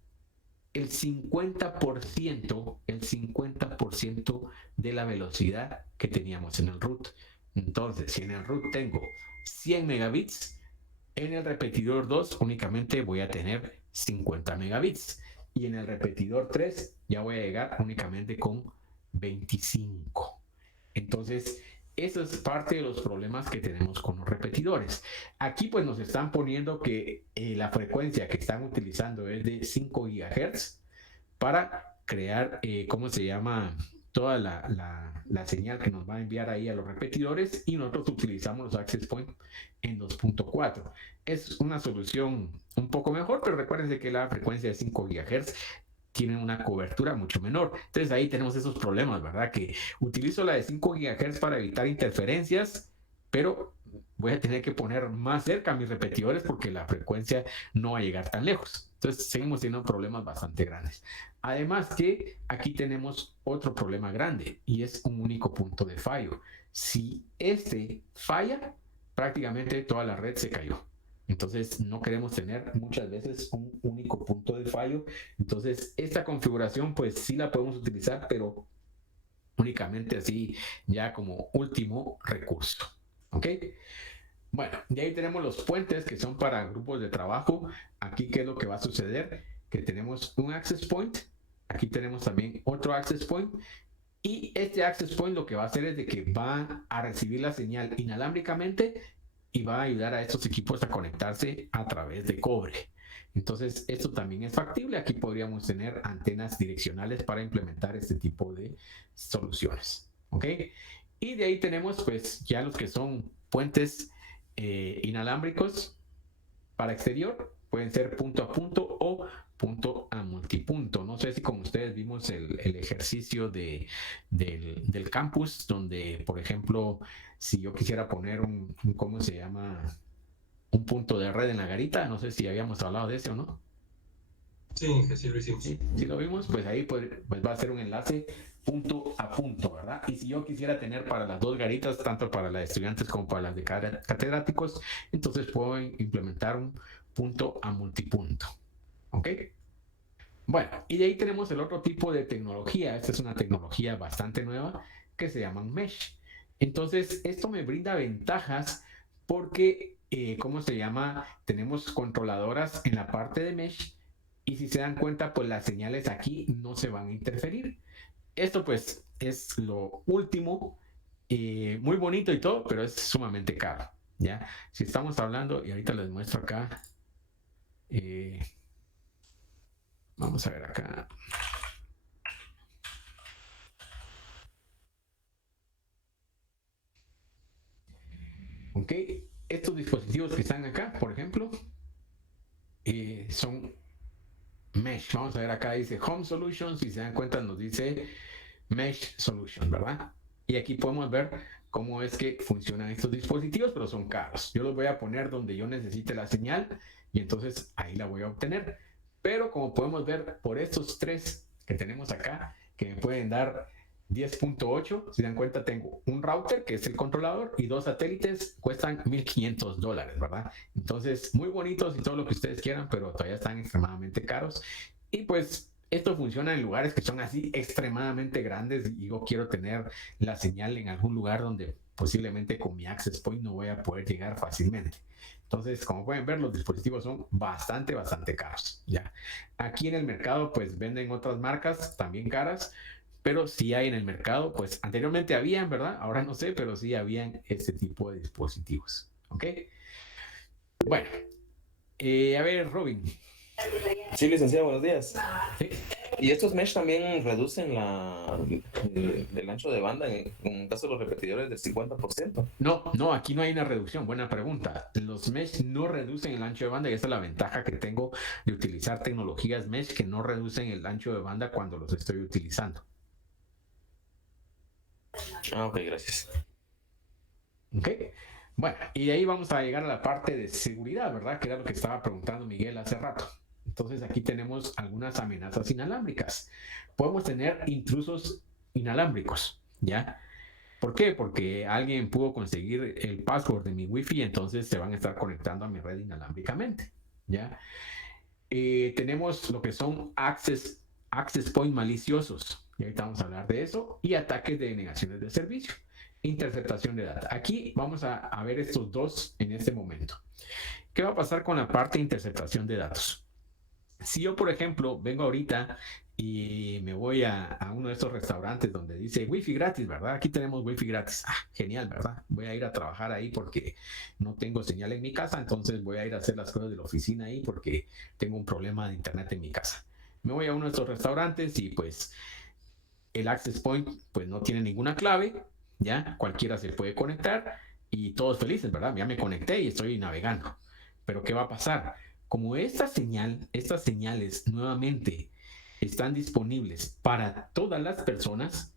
el 50% de la velocidad que teníamos en el root. Entonces, si en el root tengo 100 megabits, en el repetidor 2 únicamente voy a tener 50 megabits. Y en el repetidor 3 ya voy a llegar únicamente con 25. Entonces, eso es parte de los problemas que tenemos con los repetidores. Aquí pues nos están poniendo que la frecuencia que están utilizando es de 5 GHz para crear, ¿cómo se llama?, toda la señal que nos va a enviar ahí a los repetidores, y nosotros utilizamos los access point en 2.4. Es una solución un poco mejor, pero recuérdense que la frecuencia de 5 GHz tiene una cobertura mucho menor. Entonces ahí tenemos esos problemas, ¿verdad? Que utilizo la de 5 GHz para evitar interferencias, pero voy a tener que poner más cerca a mis repetidores porque la frecuencia no va a llegar tan lejos. Entonces seguimos teniendo problemas bastante grandes. Además que aquí tenemos otro problema grande, y es un único punto de fallo. Si este falla, prácticamente toda la red se cayó. Entonces no queremos tener muchas veces un único punto de fallo. Entonces esta configuración pues sí la podemos utilizar, pero únicamente así ya como último recurso. ¿Ok? Bueno, de ahí tenemos los puentes que son para grupos de trabajo. Aquí, ¿qué es lo que va a suceder? Que tenemos un access point. Aquí tenemos también otro access point. Y este access point lo que va a hacer es de que va a recibir la señal inalámbricamente y va a ayudar a estos equipos a conectarse a través de cobre. Entonces, esto también es factible. Aquí podríamos tener antenas direccionales para implementar este tipo de soluciones. ¿Ok? Y de ahí tenemos pues ya los que son puentes inalámbricos para exterior. pueden ser punto a punto o punto a multipunto. No sé si con ustedes vimos el ejercicio del campus, donde, por ejemplo, si yo quisiera poner ¿cómo se llama? Un punto de red en la garita, no sé si habíamos hablado de ese o no. Sí, que sí lo hicimos. Sí, si lo vimos, pues ahí pues va a ser un enlace punto a punto, ¿verdad? Y si yo quisiera tener para las dos garitas, tanto para las de estudiantes como para las de catedráticos, entonces puedo implementar un punto a multipunto. ¿Ok? Bueno, y de ahí tenemos el otro tipo de tecnología. Esta es una tecnología bastante nueva que se llaman mesh. Entonces, esto me brinda ventajas porque, ¿cómo se llama? Tenemos controladoras en la parte de mesh y si se dan cuenta, pues las señales aquí no se van a interferir. Esto pues es lo último, muy bonito y todo, pero es sumamente caro, ¿ya? Si estamos hablando, y ahorita les muestro acá, vamos a ver acá. Ok, estos dispositivos que están acá, por ejemplo, son Mesh. Vamos a ver acá, dice Home Solutions, si se dan cuenta nos dice Mesh Solution, ¿verdad? Y aquí podemos ver cómo es que funcionan estos dispositivos, pero son caros. Yo los voy a poner donde yo necesite la señal y entonces ahí la voy a obtener. Pero como podemos ver por estos tres que tenemos acá, que me pueden dar 10.8, si dan cuenta tengo un router que es el controlador y dos satélites, cuestan $1,500, ¿verdad? Entonces muy bonitos y todo lo que ustedes quieran, pero todavía están extremadamente caros. Y pues esto funciona en lugares que son así extremadamente grandes y yo quiero tener la señal en algún lugar donde posiblemente con mi access point no voy a poder llegar fácilmente. Entonces, como pueden ver, los dispositivos son bastante caros, ¿ya? Aquí en el mercado pues venden otras marcas también caras, pero sí hay en el mercado, pues anteriormente habían, ¿verdad? Ahora no sé, pero sí habían este tipo de dispositivos, ¿ok? Bueno, a ver, Robin. Sí, licenciado, buenos días. ¿Sí? ¿Y estos mesh también reducen el ancho de banda en caso de los repetidores del 50%? No, aquí no hay una reducción. Buena pregunta. Los mesh no reducen el ancho de banda y esa es la ventaja que tengo de utilizar tecnologías mesh que no reducen el ancho de banda cuando los estoy utilizando. Ah, ok, gracias. ¿Ok? Bueno, y de ahí vamos a llegar a la parte de seguridad, ¿verdad? Que era lo que estaba preguntando Miguel hace rato. Entonces aquí tenemos algunas amenazas inalámbricas. Podemos tener intrusos inalámbricos, ¿ya? ¿Por qué? Porque alguien pudo conseguir el password de mi Wi-Fi, entonces se van a estar conectando a mi red inalámbricamente, ¿ya? Tenemos lo que son access point maliciosos, y ahorita vamos a hablar de eso, y ataques de denegaciones de servicio, interceptación de datos. Aquí vamos a ver estos dos en este momento. ¿Qué va a pasar con la parte de interceptación de datos? Si yo, por ejemplo, vengo ahorita y me voy a uno de estos restaurantes donde dice Wi-Fi gratis, ¿verdad? Aquí tenemos Wi-Fi gratis. Ah, genial, ¿verdad? Voy a ir a trabajar ahí porque no tengo señal en mi casa, entonces voy a ir a hacer las cosas de la oficina ahí porque tengo un problema de internet en mi casa. Me voy a uno de estos restaurantes y pues el access point pues no tiene ninguna clave, ¿ya? Cualquiera se puede conectar y todos felices, ¿verdad? Ya me conecté y estoy navegando. Pero ¿qué va a pasar? Como estas señales nuevamente están disponibles para todas las personas,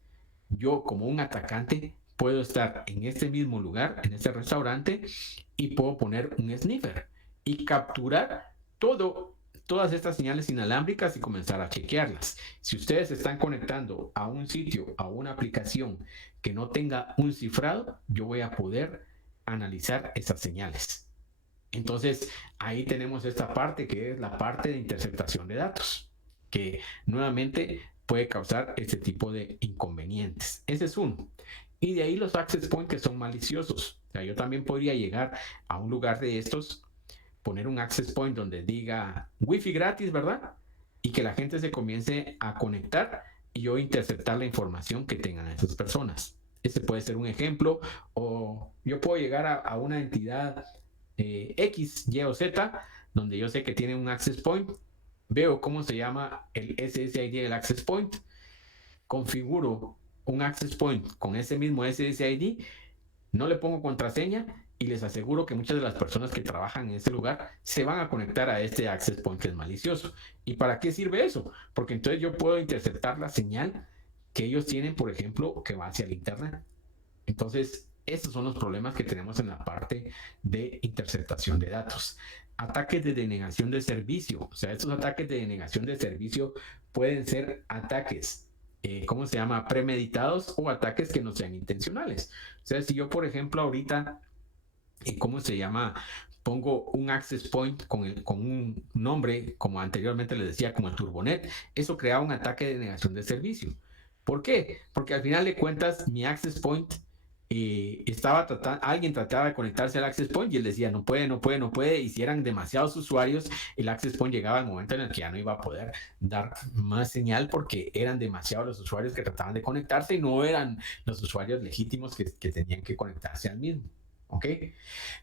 yo como un atacante puedo estar en este mismo lugar, en este restaurante, y puedo poner un sniffer y capturar todas estas señales inalámbricas y comenzar a chequearlas. Si ustedes están conectando a un sitio, a una aplicación que no tenga un cifrado, yo voy a poder analizar esas señales. Entonces, ahí tenemos esta parte que es la parte de interceptación de datos, que nuevamente puede causar este tipo de inconvenientes. Ese es uno. Y de ahí los access points que son maliciosos. O sea, yo también podría llegar a un lugar de estos, poner un access point donde diga Wi-Fi gratis, ¿verdad? Y que la gente se comience a conectar y yo interceptar la información que tengan esas personas. Ese puede ser un ejemplo. O yo puedo llegar a una entidad X, Y o Z, donde yo sé que tiene un access point, veo cómo se llama el SSID del access point, configuro un access point con ese mismo SSID, no le pongo contraseña y les aseguro que muchas de las personas que trabajan en ese lugar se van a conectar a este access point que es malicioso. ¿Y para qué sirve eso? Porque entonces yo puedo interceptar la señal que ellos tienen, por ejemplo, que va hacia el internet. Entonces, esos son los problemas que tenemos en la parte de interceptación de datos. Ataques de denegación de servicio. O sea, estos ataques de denegación de servicio pueden ser ataques, ¿cómo se llama? Premeditados o ataques que no sean intencionales. O sea, si yo, por ejemplo, ahorita, ¿cómo se llama? Pongo un access point con un nombre, como anteriormente les decía, como el Turbonet, eso crea un ataque de denegación de servicio. ¿Por qué? Porque al final de cuentas, mi access point alguien trataba de conectarse al access point y él decía no puede, y si eran demasiados usuarios, el access point llegaba al momento en el que ya no iba a poder dar más señal porque eran demasiados los usuarios que trataban de conectarse y no eran los usuarios legítimos que tenían que conectarse al mismo. ¿Ok?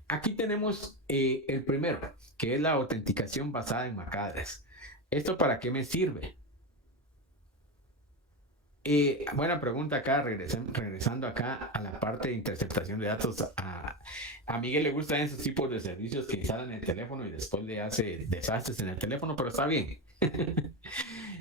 Aquí tenemos el primero, que es la autenticación basada en MAC address. ¿Esto para qué me sirve? Buena pregunta acá, regresando acá a la parte de interceptación de datos. A Miguel le gustan esos tipos de servicios que instalan el teléfono y después le hace desastres en el teléfono, pero está bien.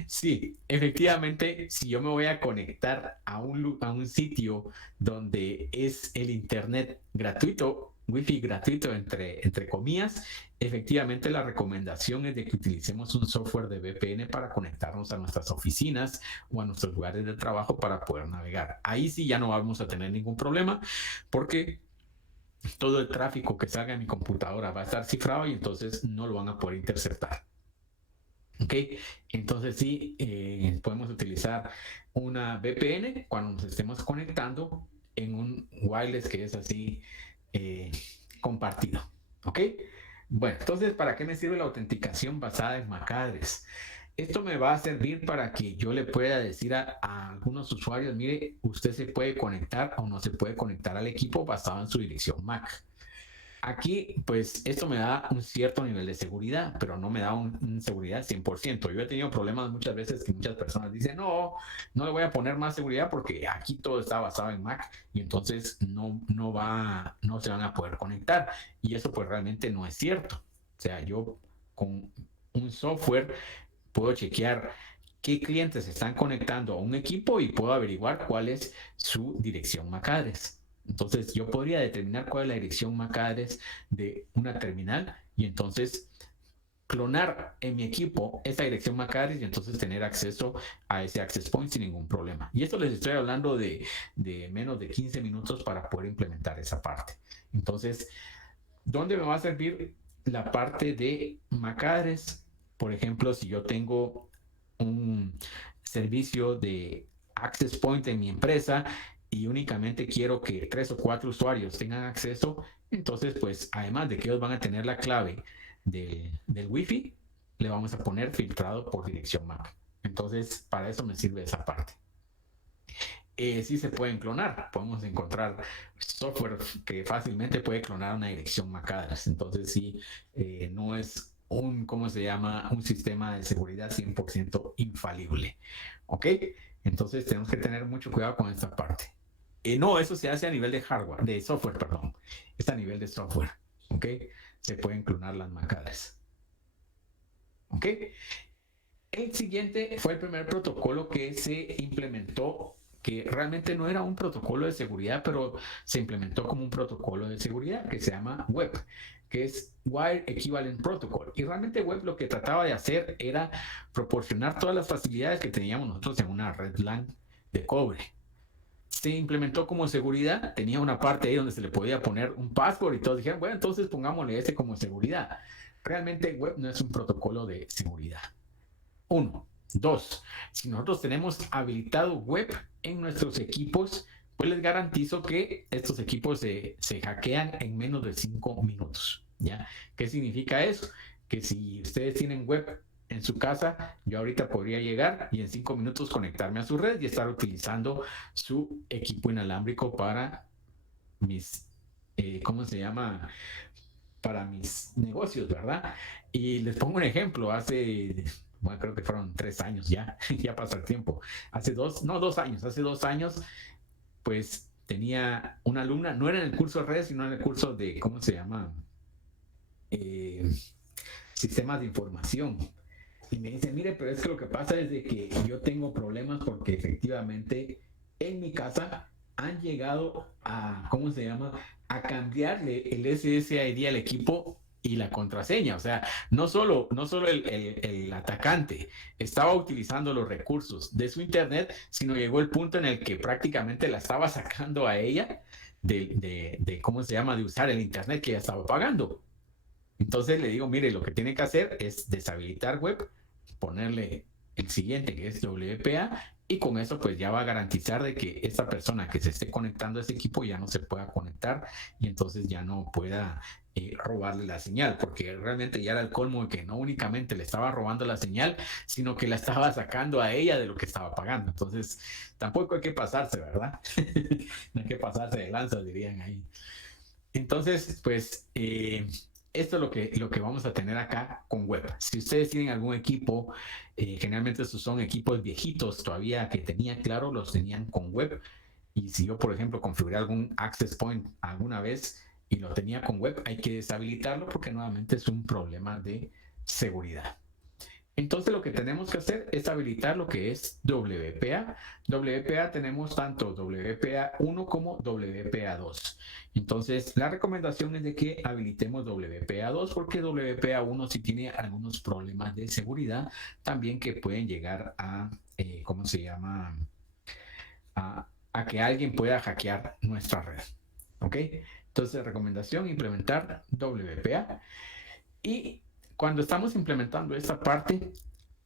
Sí, efectivamente, si yo me voy a conectar a un sitio donde es el internet gratuito, wifi gratuito entre comillas, efectivamente la recomendación es de que utilicemos un software de VPN para conectarnos a nuestras oficinas o a nuestros lugares de trabajo para poder navegar. Ahí sí ya no vamos a tener ningún problema porque todo el tráfico que salga de mi computadora va a estar cifrado y entonces no lo van a poder interceptar. Ok, entonces sí, podemos utilizar una VPN cuando nos estemos conectando en un wireless que es así compartido. Ok, bueno, entonces ¿para qué me sirve la autenticación basada en MAC address? Esto me va a servir para que yo le pueda decir a algunos usuarios, mire, usted se puede conectar o no se puede conectar al equipo basado en su dirección MAC. Aquí, pues, esto me da un cierto nivel de seguridad, pero no me da una seguridad 100%. Yo he tenido problemas muchas veces que muchas personas dicen, no le voy a poner más seguridad porque aquí todo está basado en Mac y entonces no se van a poder conectar. Y eso pues realmente no es cierto. O sea, yo con un software puedo chequear qué clientes se están conectando a un equipo y puedo averiguar cuál es su dirección MAC address. Entonces yo podría determinar cuál es la dirección MAC address de una terminal y entonces clonar en mi equipo esa dirección MAC address y entonces tener acceso a ese access point sin ningún problema. Y esto les estoy hablando de menos de 15 minutos para poder implementar esa parte. Entonces, ¿dónde me va a servir la parte de MAC address? Por ejemplo, si yo tengo un servicio de access point en mi empresa y únicamente quiero que 3 o 4 usuarios tengan acceso, entonces pues además de que ellos van a tener la clave del Wi-Fi, le vamos a poner filtrado por dirección MAC. Entonces para eso me sirve esa parte. Sí se pueden clonar, podemos encontrar software que fácilmente puede clonar una dirección MAC address. Entonces sí, no es un sistema de seguridad 100% infalible. ¿Ok? Entonces tenemos que tener mucho cuidado con esta parte. No, eso se hace a nivel de software, perdón. Es a nivel de software. ¿Ok? Se pueden clonar las MAC address. ¿Ok? El siguiente fue el primer protocolo que se implementó, que realmente no era un protocolo de seguridad, pero se implementó como un protocolo de seguridad que se llama WEP, que es Wire Equivalent Protocol. Y realmente WEP lo que trataba de hacer era proporcionar todas las facilidades que teníamos nosotros en una red LAN de cobre. Se implementó como seguridad, tenía una parte ahí donde se le podía poner un password y todos dijeron, bueno, entonces pongámosle ese como seguridad. Realmente WEP no es un protocolo de seguridad. 1. 2. Si nosotros tenemos habilitado WEP en nuestros equipos, pues les garantizo que estos equipos se hackean en menos de 5 minutos. ¿Ya? ¿Qué significa eso? Que si ustedes tienen WEP en su casa, yo ahorita podría llegar y en 5 minutos conectarme a su red y estar utilizando su equipo inalámbrico para mis, ¿cómo se llama? Para mis negocios, ¿verdad? Y les pongo un ejemplo, bueno, creo que fueron 3 años ya, ya pasó el tiempo. Hace 2 años, pues tenía una alumna, no era en el curso de redes, sino en el curso de, ¿cómo se llama? Sistemas de información. Y me dice, mire, pero es que lo que pasa es de que yo tengo problemas porque efectivamente en mi casa han llegado a, ¿cómo se llama? A cambiarle el SSID al equipo y la contraseña. O sea, no solo el atacante estaba utilizando los recursos de su internet, sino llegó el punto en el que prácticamente la estaba sacando a ella de ¿cómo se llama? De usar el internet que ella estaba pagando. Entonces le digo, mire, lo que tiene que hacer es deshabilitar web, ponerle el siguiente que es WPA, y con eso pues ya va a garantizar de que esta persona que se esté conectando a ese equipo ya no se pueda conectar y entonces ya no pueda robarle la señal, porque realmente ya era el colmo de que no únicamente le estaba robando la señal, sino que la estaba sacando a ella de lo que estaba pagando. Entonces tampoco hay que pasarse, ¿verdad? No hay que pasarse de lanza, dirían ahí. Entonces, pues esto es lo que vamos a tener acá con web. Si ustedes tienen algún equipo, generalmente estos son equipos viejitos todavía que tenían, claro, los tenían con web. Y si yo, por ejemplo, configuré algún access point alguna vez y lo tenía con web, hay que deshabilitarlo porque nuevamente es un problema de seguridad. Entonces lo que tenemos que hacer es habilitar lo que es WPA. WPA tenemos tanto WPA 1 como WPA 2. Entonces la recomendación es de que habilitemos WPA 2 porque WPA 1 sí tiene algunos problemas de seguridad también que pueden llegar a, ¿cómo se llama? A que alguien pueda hackear nuestra red. ¿Ok? Entonces recomendación, implementar WPA. Y cuando estamos implementando esta parte,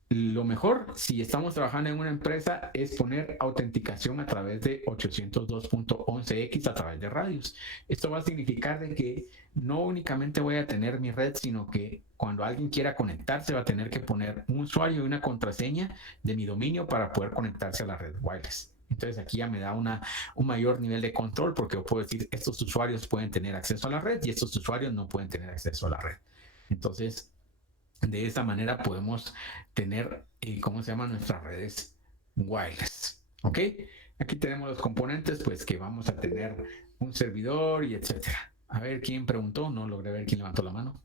lo mejor, si estamos trabajando en una empresa, es poner autenticación a través de 802.11x a través de radios. Esto va a significar de que no únicamente voy a tener mi red, sino que cuando alguien quiera conectarse va a tener que poner un usuario y una contraseña de mi dominio para poder conectarse a la red wireless. Entonces aquí ya me da un mayor nivel de control porque yo puedo decir, estos usuarios pueden tener acceso a la red y estos usuarios no pueden tener acceso a la red. Entonces, de esa manera podemos tener, ¿cómo se llaman? Nuestras redes wireless. ¿Ok? Aquí tenemos los componentes, pues que vamos a tener un servidor y etcétera. A ver, ¿quién preguntó? No logré ver quién levantó la mano.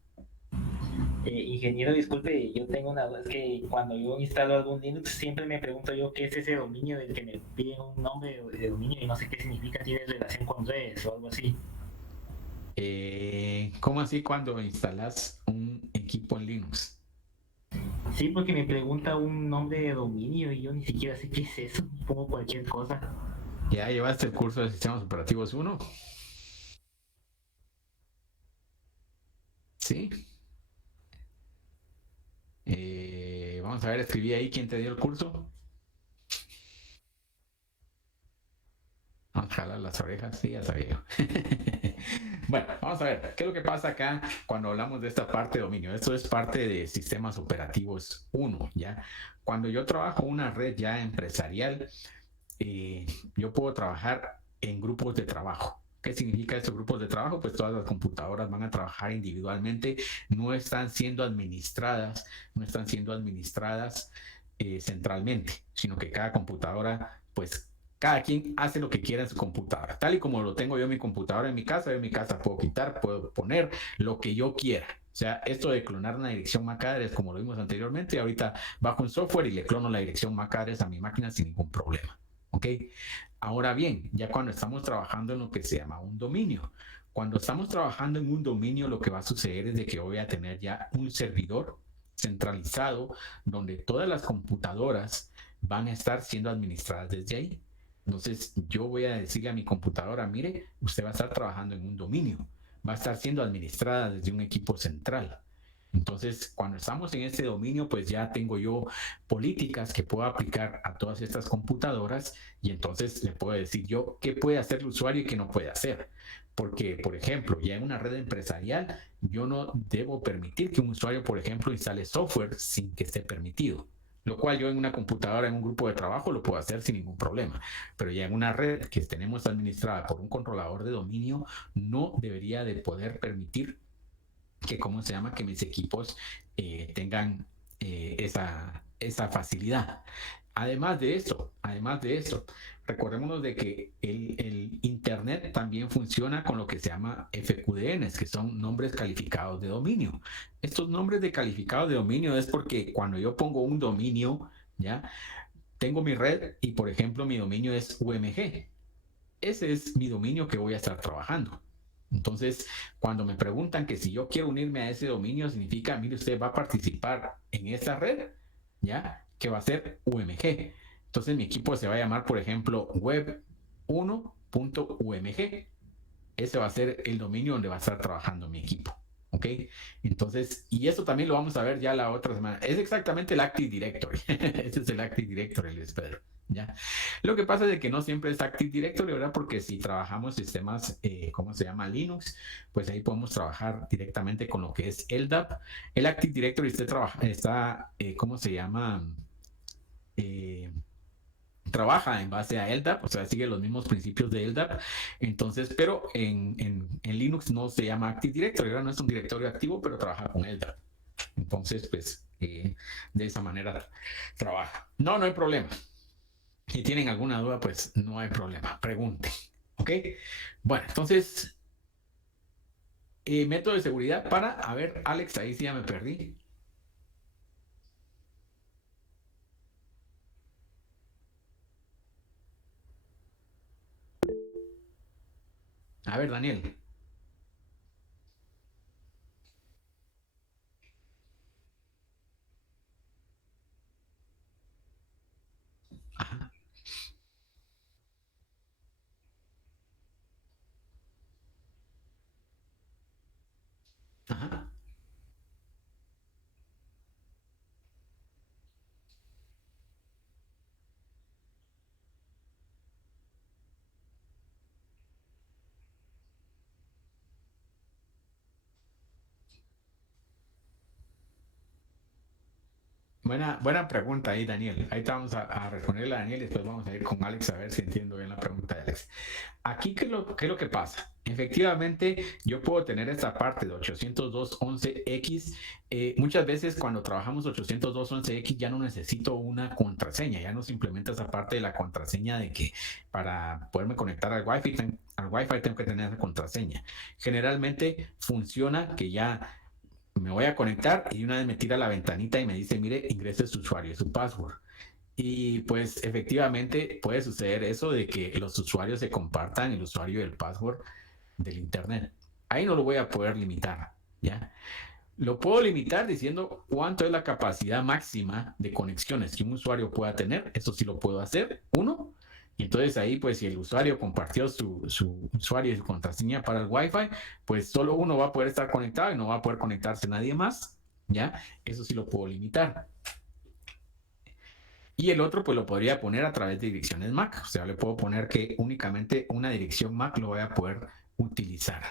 Ingeniero, disculpe, yo tengo una duda, es que cuando yo instalo algún Linux siempre me pregunto yo qué es ese dominio del que me piden un nombre de dominio y no sé qué significa, tiene relación con redes o algo así. ¿Cómo así cuando instalas un equipo en Linux? Sí, porque me pregunta un nombre de dominio y yo ni siquiera sé qué es eso, pongo cualquier cosa. ¿Ya llevaste el curso de sistemas operativos 1? Sí. Vamos a ver, escribí ahí quién te dio el curso. Vamos a jalar las orejas, sí, ya sabía yo. Bueno, vamos a ver, ¿qué es lo que pasa acá cuando hablamos de esta parte de dominio? Esto es parte de sistemas operativos 1, ¿ya? Cuando yo trabajo una red ya empresarial, yo puedo trabajar en grupos de trabajo. ¿Qué significa estos grupos de trabajo? Pues todas las computadoras van a trabajar individualmente, no están siendo administradas centralmente, sino que cada computadora, pues cada quien hace lo que quiera en su computadora. Tal y como lo tengo yo en mi computadora en mi casa, yo en mi casa puedo quitar, puedo poner lo que yo quiera. O sea, esto de clonar una dirección MAC address, como lo vimos anteriormente, ahorita bajo un software y le clono la dirección MAC address a mi máquina sin ningún problema. ¿Ok? Ahora bien, ya cuando estamos trabajando en lo que se llama un dominio, cuando estamos trabajando en un dominio, lo que va a suceder es de que voy a tener ya un servidor centralizado donde todas las computadoras van a estar siendo administradas desde ahí. Entonces yo voy a decirle a mi computadora, mire, usted va a estar trabajando en un dominio, va a estar siendo administrada desde un equipo central. Entonces, cuando estamos en este dominio, pues ya tengo yo políticas que puedo aplicar a todas estas computadoras y entonces le puedo decir yo qué puede hacer el usuario y qué no puede hacer. Porque, por ejemplo, ya en una red empresarial, yo no debo permitir que un usuario, por ejemplo, instale software sin que esté permitido. Lo cual yo en una computadora, en un grupo de trabajo, lo puedo hacer sin ningún problema. Pero ya en una red que tenemos administrada por un controlador de dominio, no debería de poder permitir que, ¿cómo se llama? Que mis equipos tengan esa facilidad. Además de esto, recordémonos de que el Internet también funciona con lo que se llama FQDNs, que son nombres calificados de dominio. Estos nombres de calificados de dominio es porque cuando yo pongo un dominio, ¿ya? Tengo mi red y, por ejemplo, mi dominio es UMG. Ese es mi dominio que voy a estar trabajando. Entonces, cuando me preguntan que si yo quiero unirme a ese dominio, significa, mire, usted va a participar en esta red, ¿ya? Que va a ser UMG. Entonces, mi equipo se va a llamar, por ejemplo, web1.umg. Ese va a ser el dominio donde va a estar trabajando mi equipo. ¿Ok? Entonces, y eso también lo vamos a ver ya la otra semana. Es exactamente el Active Directory. Ese es el Active Directory, les Pedro. ¿Ya? Lo que pasa es que no siempre es Active Directory, ¿verdad? Porque si trabajamos sistemas, ¿cómo se llama? Linux, pues ahí podemos trabajar directamente con lo que es LDAP. El Active Directory está ¿cómo se llama? Trabaja en base a LDAP, o sea, sigue los mismos principios de LDAP. Entonces, pero en Linux no se llama Active Directory, ¿verdad? No es un directorio activo, pero trabaja con LDAP. Entonces, pues, de esa manera trabaja. No hay problema. Si tienen alguna duda, pues no hay problema. Pregunten. ¿Ok? Bueno, entonces, método de seguridad para, a ver, Alex, ahí sí ya me perdí. A ver, Daniel. Ajá. Ajá. Buena pregunta ahí, Daniel. Ahí te vamos a responderle a Daniel y después vamos a ir con Alex a ver si entiendo bien la pregunta de Alex. Aquí, ¿qué es lo que pasa? Efectivamente, yo puedo tener esta parte de 802.11x. Muchas veces cuando trabajamos 802.11x ya no necesito una contraseña, ya no se implementa esa parte de la contraseña de que para poderme conectar al Wi-Fi tengo que tener esa contraseña. Generalmente funciona que ya me voy a conectar y una vez me tira la ventanita y me dice, mire, ingrese su usuario y su password. Y pues efectivamente puede suceder eso de que los usuarios se compartan el usuario y el password del Internet. Ahí no lo voy a poder limitar, ¿ya? Lo puedo limitar diciendo cuánto es la capacidad máxima de conexiones que un usuario pueda tener. Eso sí lo puedo hacer, uno. Y entonces ahí, pues si el usuario compartió su usuario y su contraseña para el Wi-Fi, pues solo uno va a poder estar conectado y no va a poder conectarse nadie más, ¿ya? Eso sí lo puedo limitar. Y el otro, pues lo podría poner a través de direcciones MAC. O sea, le puedo poner que únicamente una dirección MAC lo voy a poder utilizar.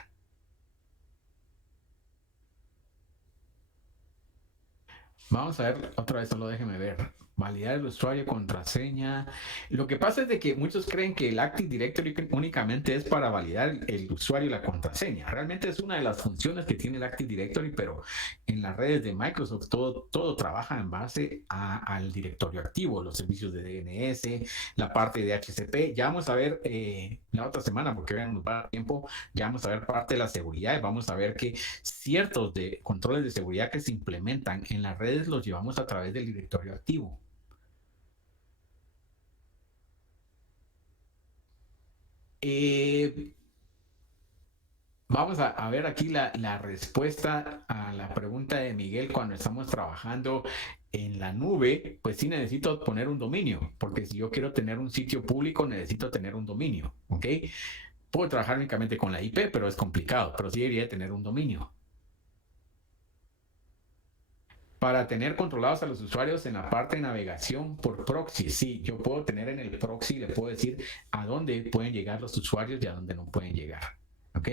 Vamos a ver otra vez, solo déjeme ver. Validar el usuario, contraseña. Lo que pasa es de que muchos creen que el Active Directory únicamente es para validar el usuario y la contraseña. Realmente es una de las funciones que tiene el Active Directory, pero en las redes de Microsoft todo trabaja en base al directorio activo, los servicios de DNS, la parte de HCP. Ya vamos a ver la otra semana, porque vean, nos va a dar tiempo, ya vamos a ver parte de la seguridad y vamos a ver que ciertos de controles de seguridad que se implementan en las redes los llevamos a través del directorio activo. Vamos a ver aquí la respuesta a la pregunta de Miguel cuando estamos trabajando en la nube, pues sí necesito poner un dominio, porque si yo quiero tener un sitio público necesito tener un dominio, ¿ok? Puedo trabajar únicamente con la IP, pero es complicado, pero sí debería tener un dominio. Para tener controlados a los usuarios en la parte de navegación por proxy, sí, yo puedo tener en el proxy, le puedo decir a dónde pueden llegar los usuarios y a dónde no pueden llegar, ¿ok?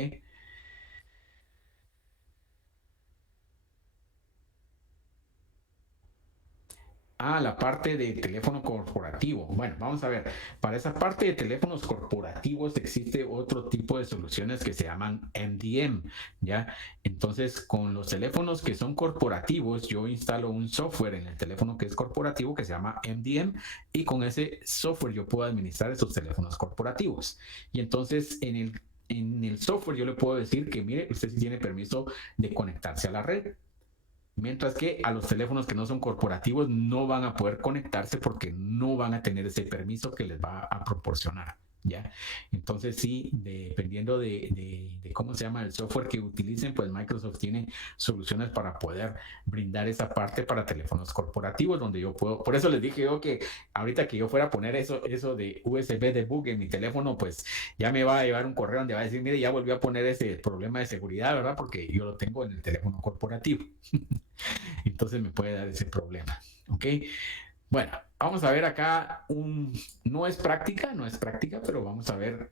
la parte de teléfono corporativo. Bueno, vamos a ver. Para esa parte de teléfonos corporativos existe otro tipo de soluciones que se llaman MDM, ¿ya? Entonces, con los teléfonos que son corporativos, yo instalo un software en el teléfono que es corporativo que se llama MDM y con ese software yo puedo administrar esos teléfonos corporativos. Y entonces, en el software yo le puedo decir que, mire, usted sí tiene permiso de conectarse a la red. Mientras que a los teléfonos que no son corporativos no van a poder conectarse porque no van a tener ese permiso que les va a proporcionar, ¿ya? Entonces sí, dependiendo de cómo se llama el software que utilicen, pues Microsoft tiene soluciones para poder brindar esa parte para teléfonos corporativos donde yo puedo, por eso les dije yo que ahorita que yo fuera a poner eso de USB debug en mi teléfono, pues ya me va a llevar un correo donde va a decir, mire, ya volvió a poner ese problema de seguridad, ¿verdad? Porque yo lo tengo en el teléfono corporativo. Entonces me puede dar ese problema, ¿ok? Bueno, vamos a ver acá no es práctica, pero vamos a ver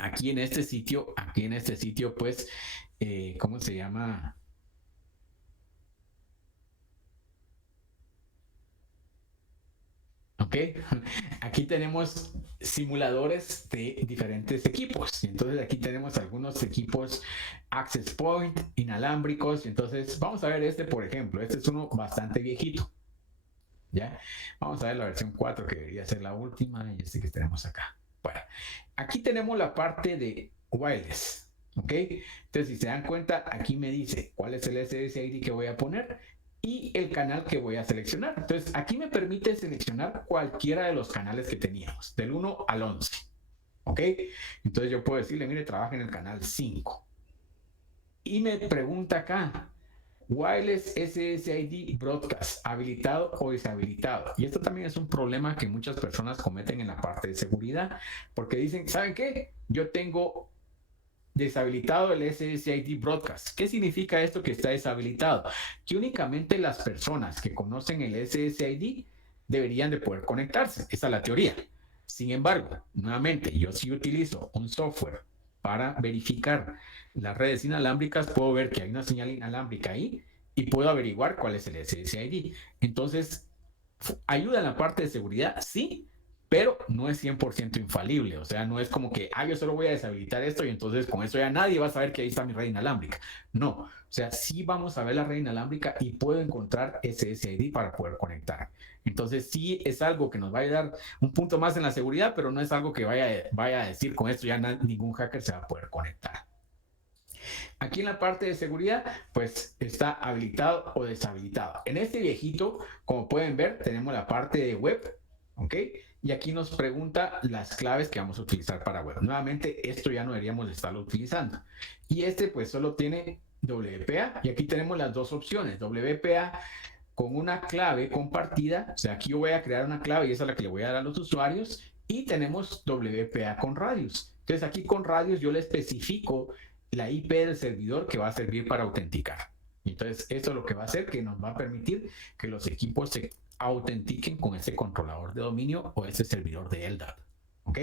aquí en este sitio, pues, ¿cómo se llama? ¿Ok? Aquí tenemos simuladores de diferentes equipos. Entonces aquí tenemos algunos equipos Access Point, inalámbricos. Entonces vamos a ver este, por ejemplo. Este es uno bastante viejito. ¿Ya? Vamos a ver la versión 4 que debería ser la última y este que tenemos acá. Bueno, aquí tenemos la parte de wireless. ¿Ok? Entonces si se dan cuenta, aquí me dice cuál es el SSID que voy a poner y el canal que voy a seleccionar. Entonces aquí me permite seleccionar cualquiera de los canales que teníamos, del 1 al 11. ¿Ok? Entonces yo puedo decirle, mire, trabaja en el canal 5. Y me pregunta acá, Wireless SSID Broadcast, ¿habilitado o deshabilitado? Y esto también es un problema que muchas personas cometen en la parte de seguridad, porque dicen, ¿saben qué? Yo tengo deshabilitado el SSID Broadcast. ¿Qué significa esto que está deshabilitado? Que únicamente las personas que conocen el SSID deberían de poder conectarse. Esa es la teoría. Sin embargo, nuevamente, yo si utilizo un software para verificar las redes inalámbricas, puedo ver que hay una señal inalámbrica ahí y puedo averiguar cuál es el SSID. Entonces, ¿ayuda en la parte de seguridad? Sí, pero no es 100% infalible. O sea, no es como que, yo solo voy a deshabilitar esto y entonces con eso ya nadie va a saber que ahí está mi red inalámbrica. No, o sea, sí vamos a ver la red inalámbrica y puedo encontrar SSID para poder conectar. Entonces sí es algo que nos va a dar un punto más en la seguridad, pero no es algo que vaya a decir con esto ya ningún hacker se va a poder conectar. Aquí en la parte de seguridad, pues está habilitado o deshabilitado. En este viejito, como pueden ver, tenemos la parte de web, ¿ok? Y aquí nos pregunta las claves que vamos a utilizar para web. Nuevamente, esto ya no deberíamos estarlo utilizando. Y este pues solo tiene WPA. Y aquí tenemos las dos opciones. WPA con una clave compartida. O sea, aquí yo voy a crear una clave y esa es la que le voy a dar a los usuarios. Y tenemos WPA con radios. Entonces aquí con radios yo le especifico la IP del servidor que va a servir para autenticar. Entonces esto es lo que va a hacer que nos va a permitir que los equipos se autentiquen con ese controlador de dominio o ese servidor de LDAP. ¿Ok?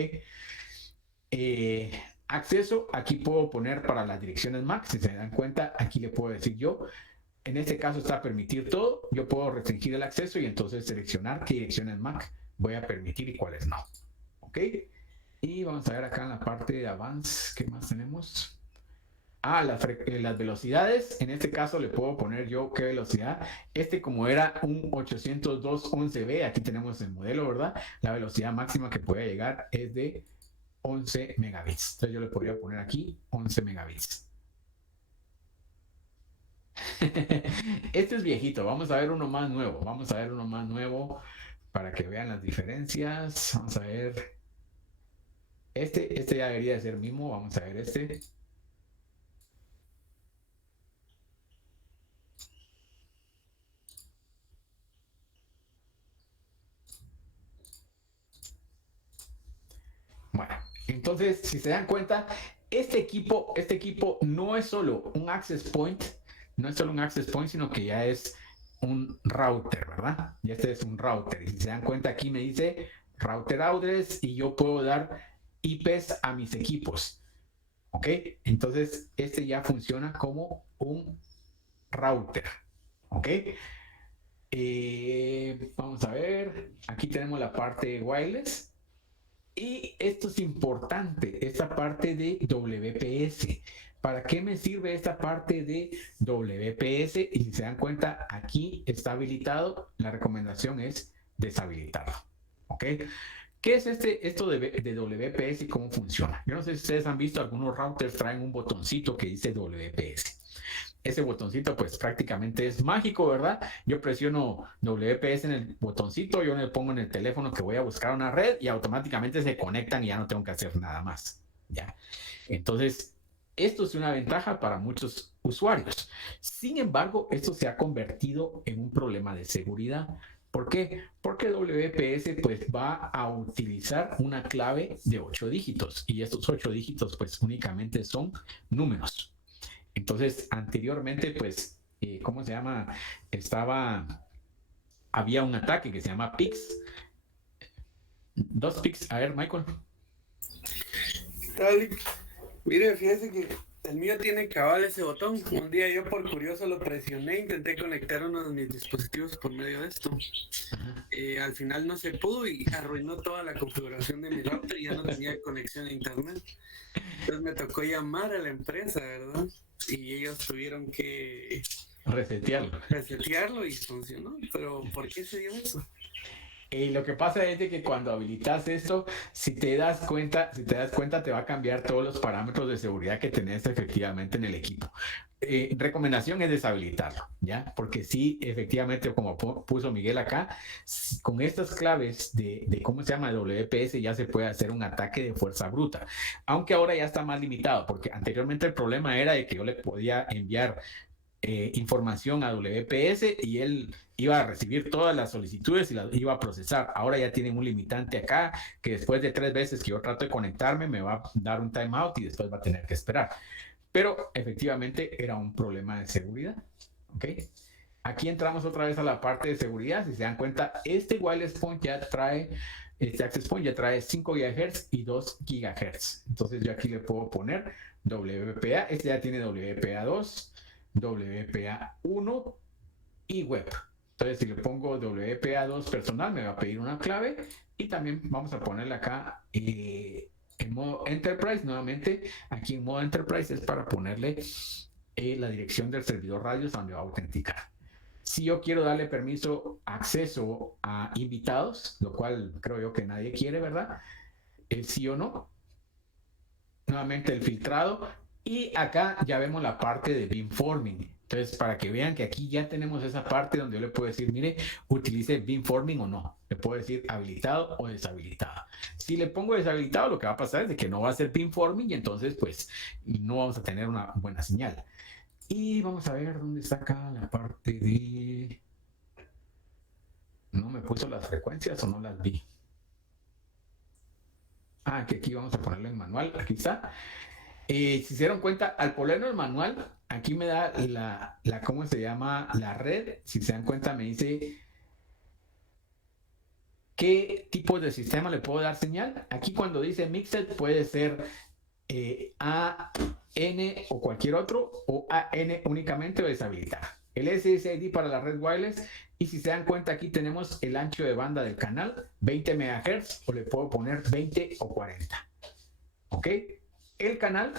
Acceso, aquí puedo poner para las direcciones MAC. Si se dan cuenta, aquí le puedo decir yo, en este caso está permitir todo. Yo puedo restringir el acceso y entonces seleccionar qué direcciones MAC voy a permitir y cuáles no. ¿Ok? Y vamos a ver acá en la parte de Advanced, ¿qué más tenemos? Las velocidades, en este caso le puedo poner yo qué velocidad. Como era un 802.11b, aquí tenemos el modelo, ¿verdad? La velocidad máxima que puede llegar es de 11 megabits. Entonces yo le podría poner aquí 11 megabits. Este es viejito, vamos a ver uno más nuevo. Para que vean las diferencias. Vamos a ver. Este ya debería de ser mismo, vamos a ver este. Bueno, entonces, si se dan cuenta, este equipo no es solo un access point, sino que ya es un router, ¿verdad? Y este es un router. Y si se dan cuenta, aquí me dice router address y yo puedo dar IPs a mis equipos. ¿Ok? Entonces, este ya funciona como un router. ¿Ok? Vamos a ver, aquí tenemos la parte wireless. Y esto es importante, esta parte de WPS. ¿Para qué me sirve esta parte de WPS? Y si se dan cuenta, aquí está habilitado. La recomendación es deshabilitarlo. ¿Ok? ¿Qué es esto de WPS y cómo funciona? Yo no sé si ustedes han visto, algunos routers traen un botoncito que dice WPS. Ese botoncito pues prácticamente es mágico, ¿verdad? Yo presiono WPS en el botoncito, yo le pongo en el teléfono que voy a buscar una red y automáticamente se conectan y ya no tengo que hacer nada más. ¿Ya? Entonces, esto es una ventaja para muchos usuarios. Sin embargo, esto se ha convertido en un problema de seguridad. ¿Por qué? Porque WPS pues va a utilizar una clave de 8 dígitos y estos 8 dígitos pues únicamente son números. Entonces, anteriormente pues, ¿cómo se llama? Había un ataque que se llama PIX. 2 PIX. A ver, Michael. Tal, mire, fíjese que el mío tiene cabal ese botón. Un día yo por curioso lo presioné, intenté conectar uno de mis dispositivos por medio de esto. Al final no se pudo y arruinó toda la configuración de mi router y ya no tenía conexión a internet. Entonces me tocó llamar a la empresa, ¿verdad? Y ellos tuvieron que resetearlo y funcionó. Pero ¿por qué se dio eso? Lo que pasa es de que cuando habilitas esto, si te das cuenta, te va a cambiar todos los parámetros de seguridad que tenés efectivamente en el equipo. Recomendación es deshabilitarlo, ¿ya? Porque sí, efectivamente, como puso Miguel acá, con estas claves de ¿cómo se llama? WPS ya se puede hacer un ataque de fuerza bruta. Aunque ahora ya está más limitado, porque anteriormente el problema era de que yo le podía enviar información a WPS y él iba a recibir todas las solicitudes y las iba a procesar. Ahora ya tienen un limitante acá que después de 3 veces que yo trato de conectarme me va a dar un timeout y después va a tener que esperar. Pero efectivamente era un problema de seguridad. ¿Ok? Aquí entramos otra vez a la parte de seguridad. Si se dan cuenta, este wireless point ya trae, este access point ya trae 5 GHz y 2 GHz. Entonces yo aquí le puedo poner WPA. Este ya tiene WPA 2. WPA1 y web. Entonces, si le pongo WPA2 personal, me va a pedir una clave y también vamos a ponerle acá en modo Enterprise. Nuevamente, aquí en modo Enterprise es para ponerle la dirección del servidor radios donde va a autenticar. Si yo quiero darle permiso, acceso a invitados, lo cual creo yo que nadie quiere, ¿verdad? Sí o no. Nuevamente el filtrado. Y acá ya vemos la parte de beamforming. Entonces, para que vean que aquí ya tenemos esa parte donde yo le puedo decir, mire, utilice beamforming o no. Le puedo decir habilitado o deshabilitado. Si le pongo deshabilitado, lo que va a pasar es de que no va a ser beamforming y entonces, pues, no vamos a tener una buena señal. Y vamos a ver dónde está acá la parte de... ¿No me puso las frecuencias o no las vi? Ah, que aquí vamos a ponerlo en manual. Aquí está. Si se dieron cuenta, al ponerlo en manual, aquí me da ¿cómo se llama? La red. Si se dan cuenta, me dice qué tipo de sistema le puedo dar señal. Aquí cuando dice Mixed puede ser AN o cualquier otro, o AN únicamente o deshabilitar. El SSID para la red wireless. Y si se dan cuenta, aquí tenemos el ancho de banda del canal, 20 MHz, o le puedo poner 20 o 40. ¿Ok? El canal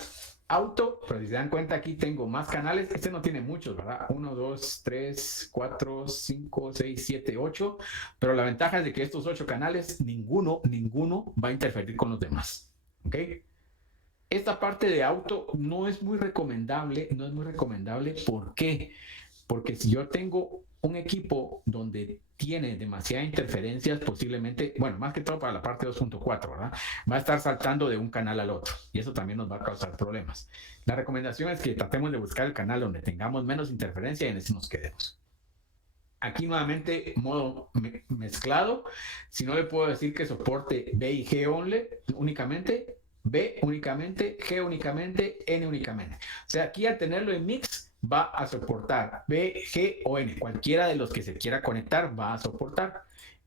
auto, pero si se dan cuenta aquí tengo más canales. Este no tiene muchos, ¿verdad? 1, 2, 3, 4, 5, 6, 7, 8. Pero la ventaja es de que estos 8 canales, ninguno va a interferir con los demás. ¿Ok? Esta parte de auto no es muy recomendable. ¿Por qué? Porque si yo tengo un equipo donde tiene demasiadas interferencias, posiblemente, bueno, más que todo para la parte 2.4, ¿verdad? Va a estar saltando de un canal al otro y eso también nos va a causar problemas. La recomendación es que tratemos de buscar el canal donde tengamos menos interferencia y en ese nos quedemos. Aquí nuevamente modo mezclado. Si no le puedo decir que soporte B y G únicamente, B únicamente, G únicamente, N únicamente. O sea, aquí al tenerlo en mix, va a soportar B, G o N. Cualquiera de los que se quiera conectar va a soportar.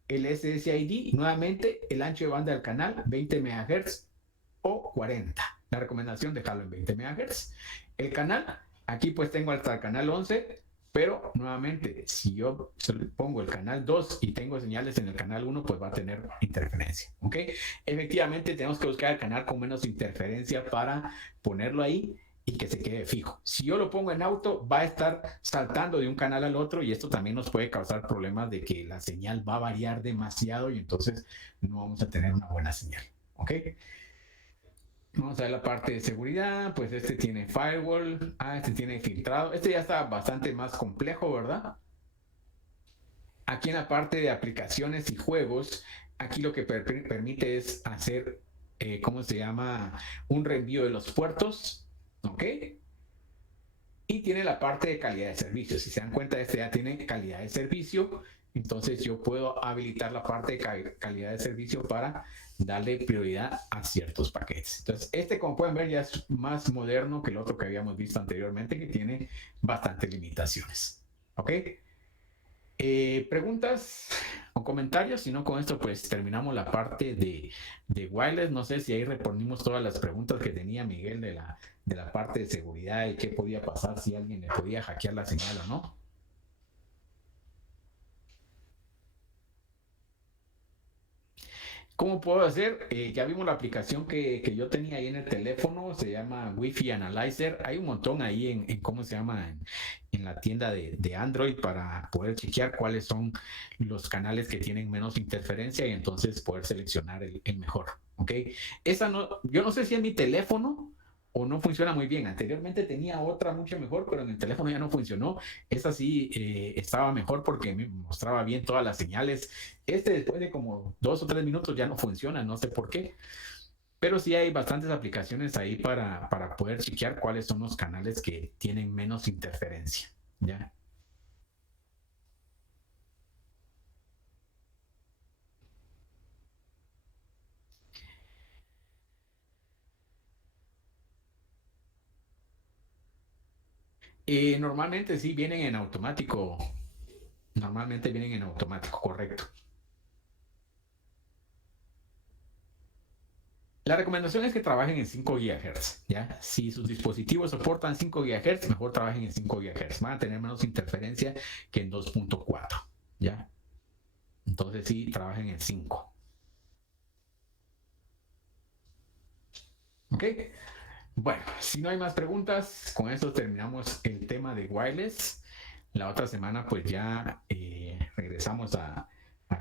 El SSID, nuevamente, el ancho de banda del canal, 20 MHz o 40. La recomendación, dejarlo en 20 MHz. El canal, aquí pues tengo hasta el canal 11, Pero nuevamente, si yo pongo el canal 2 y tengo señales en el canal 1, pues va a tener interferencia, ¿ok? Efectivamente, tenemos que buscar el canal con menos interferencia para ponerlo ahí y que se quede fijo. Si yo lo pongo en auto, va a estar saltando de un canal al otro y esto también nos puede causar problemas de que la señal va a variar demasiado y entonces no vamos a tener una buena señal, ¿ok? Vamos a ver la parte de seguridad, pues este tiene firewall, este tiene filtrado, este ya está bastante más complejo, ¿verdad? Aquí en la parte de aplicaciones y juegos, aquí lo que permite es hacer, ¿cómo se llama? Un reenvío de los puertos, ¿ok? Y tiene la parte de calidad de servicio. Si se dan cuenta, este ya tiene calidad de servicio, entonces yo puedo habilitar la parte de calidad de servicio para darle prioridad a ciertos paquetes. Entonces, este, como pueden ver, ya es más moderno que el otro que habíamos visto anteriormente, que tiene bastantes limitaciones. ¿Ok? ¿Preguntas o comentarios? Si no, con esto pues terminamos la parte de wireless. No sé si ahí respondimos todas las preguntas que tenía Miguel de la parte de seguridad y qué podía pasar si alguien le podía hackear la señal o no. ¿Cómo puedo hacer? Ya vimos la aplicación que yo tenía ahí en el teléfono, se llama Wi-Fi Analyzer. Hay un montón ahí en ¿cómo se llama? En la tienda de Android para poder chequear cuáles son los canales que tienen menos interferencia y entonces poder seleccionar el mejor, ¿ok? Esa no, yo no sé si en mi teléfono o no funciona muy bien. Anteriormente tenía otra mucho mejor, pero en el teléfono ya no funcionó. Esa sí estaba mejor porque me mostraba bien todas las señales. Después de como 2 o 3 minutos ya no funciona, no sé por qué. Pero sí hay bastantes aplicaciones ahí para poder chequear cuáles son los canales que tienen menos interferencia, ¿ya? Normalmente sí vienen en automático. Normalmente vienen en automático, correcto. La recomendación es que trabajen en 5 GHz, ¿ya? Si sus dispositivos soportan 5 GHz, mejor trabajen en 5 GHz. Van a tener menos interferencia que en 2.4, ¿ya? Entonces sí, trabajen en 5. ¿Ok? Bueno, si no hay más preguntas, con esto terminamos el tema de wireless. La otra semana pues ya regresamos a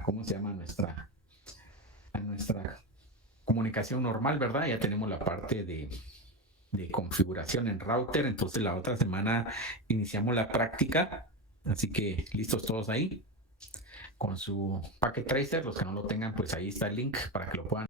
¿cómo se llama? A nuestra comunicación normal, ¿verdad? Ya tenemos la parte de configuración en router, entonces la otra semana iniciamos la práctica, así que listos todos ahí con su packet tracer. Los que no lo tengan, pues ahí está el link para que lo puedan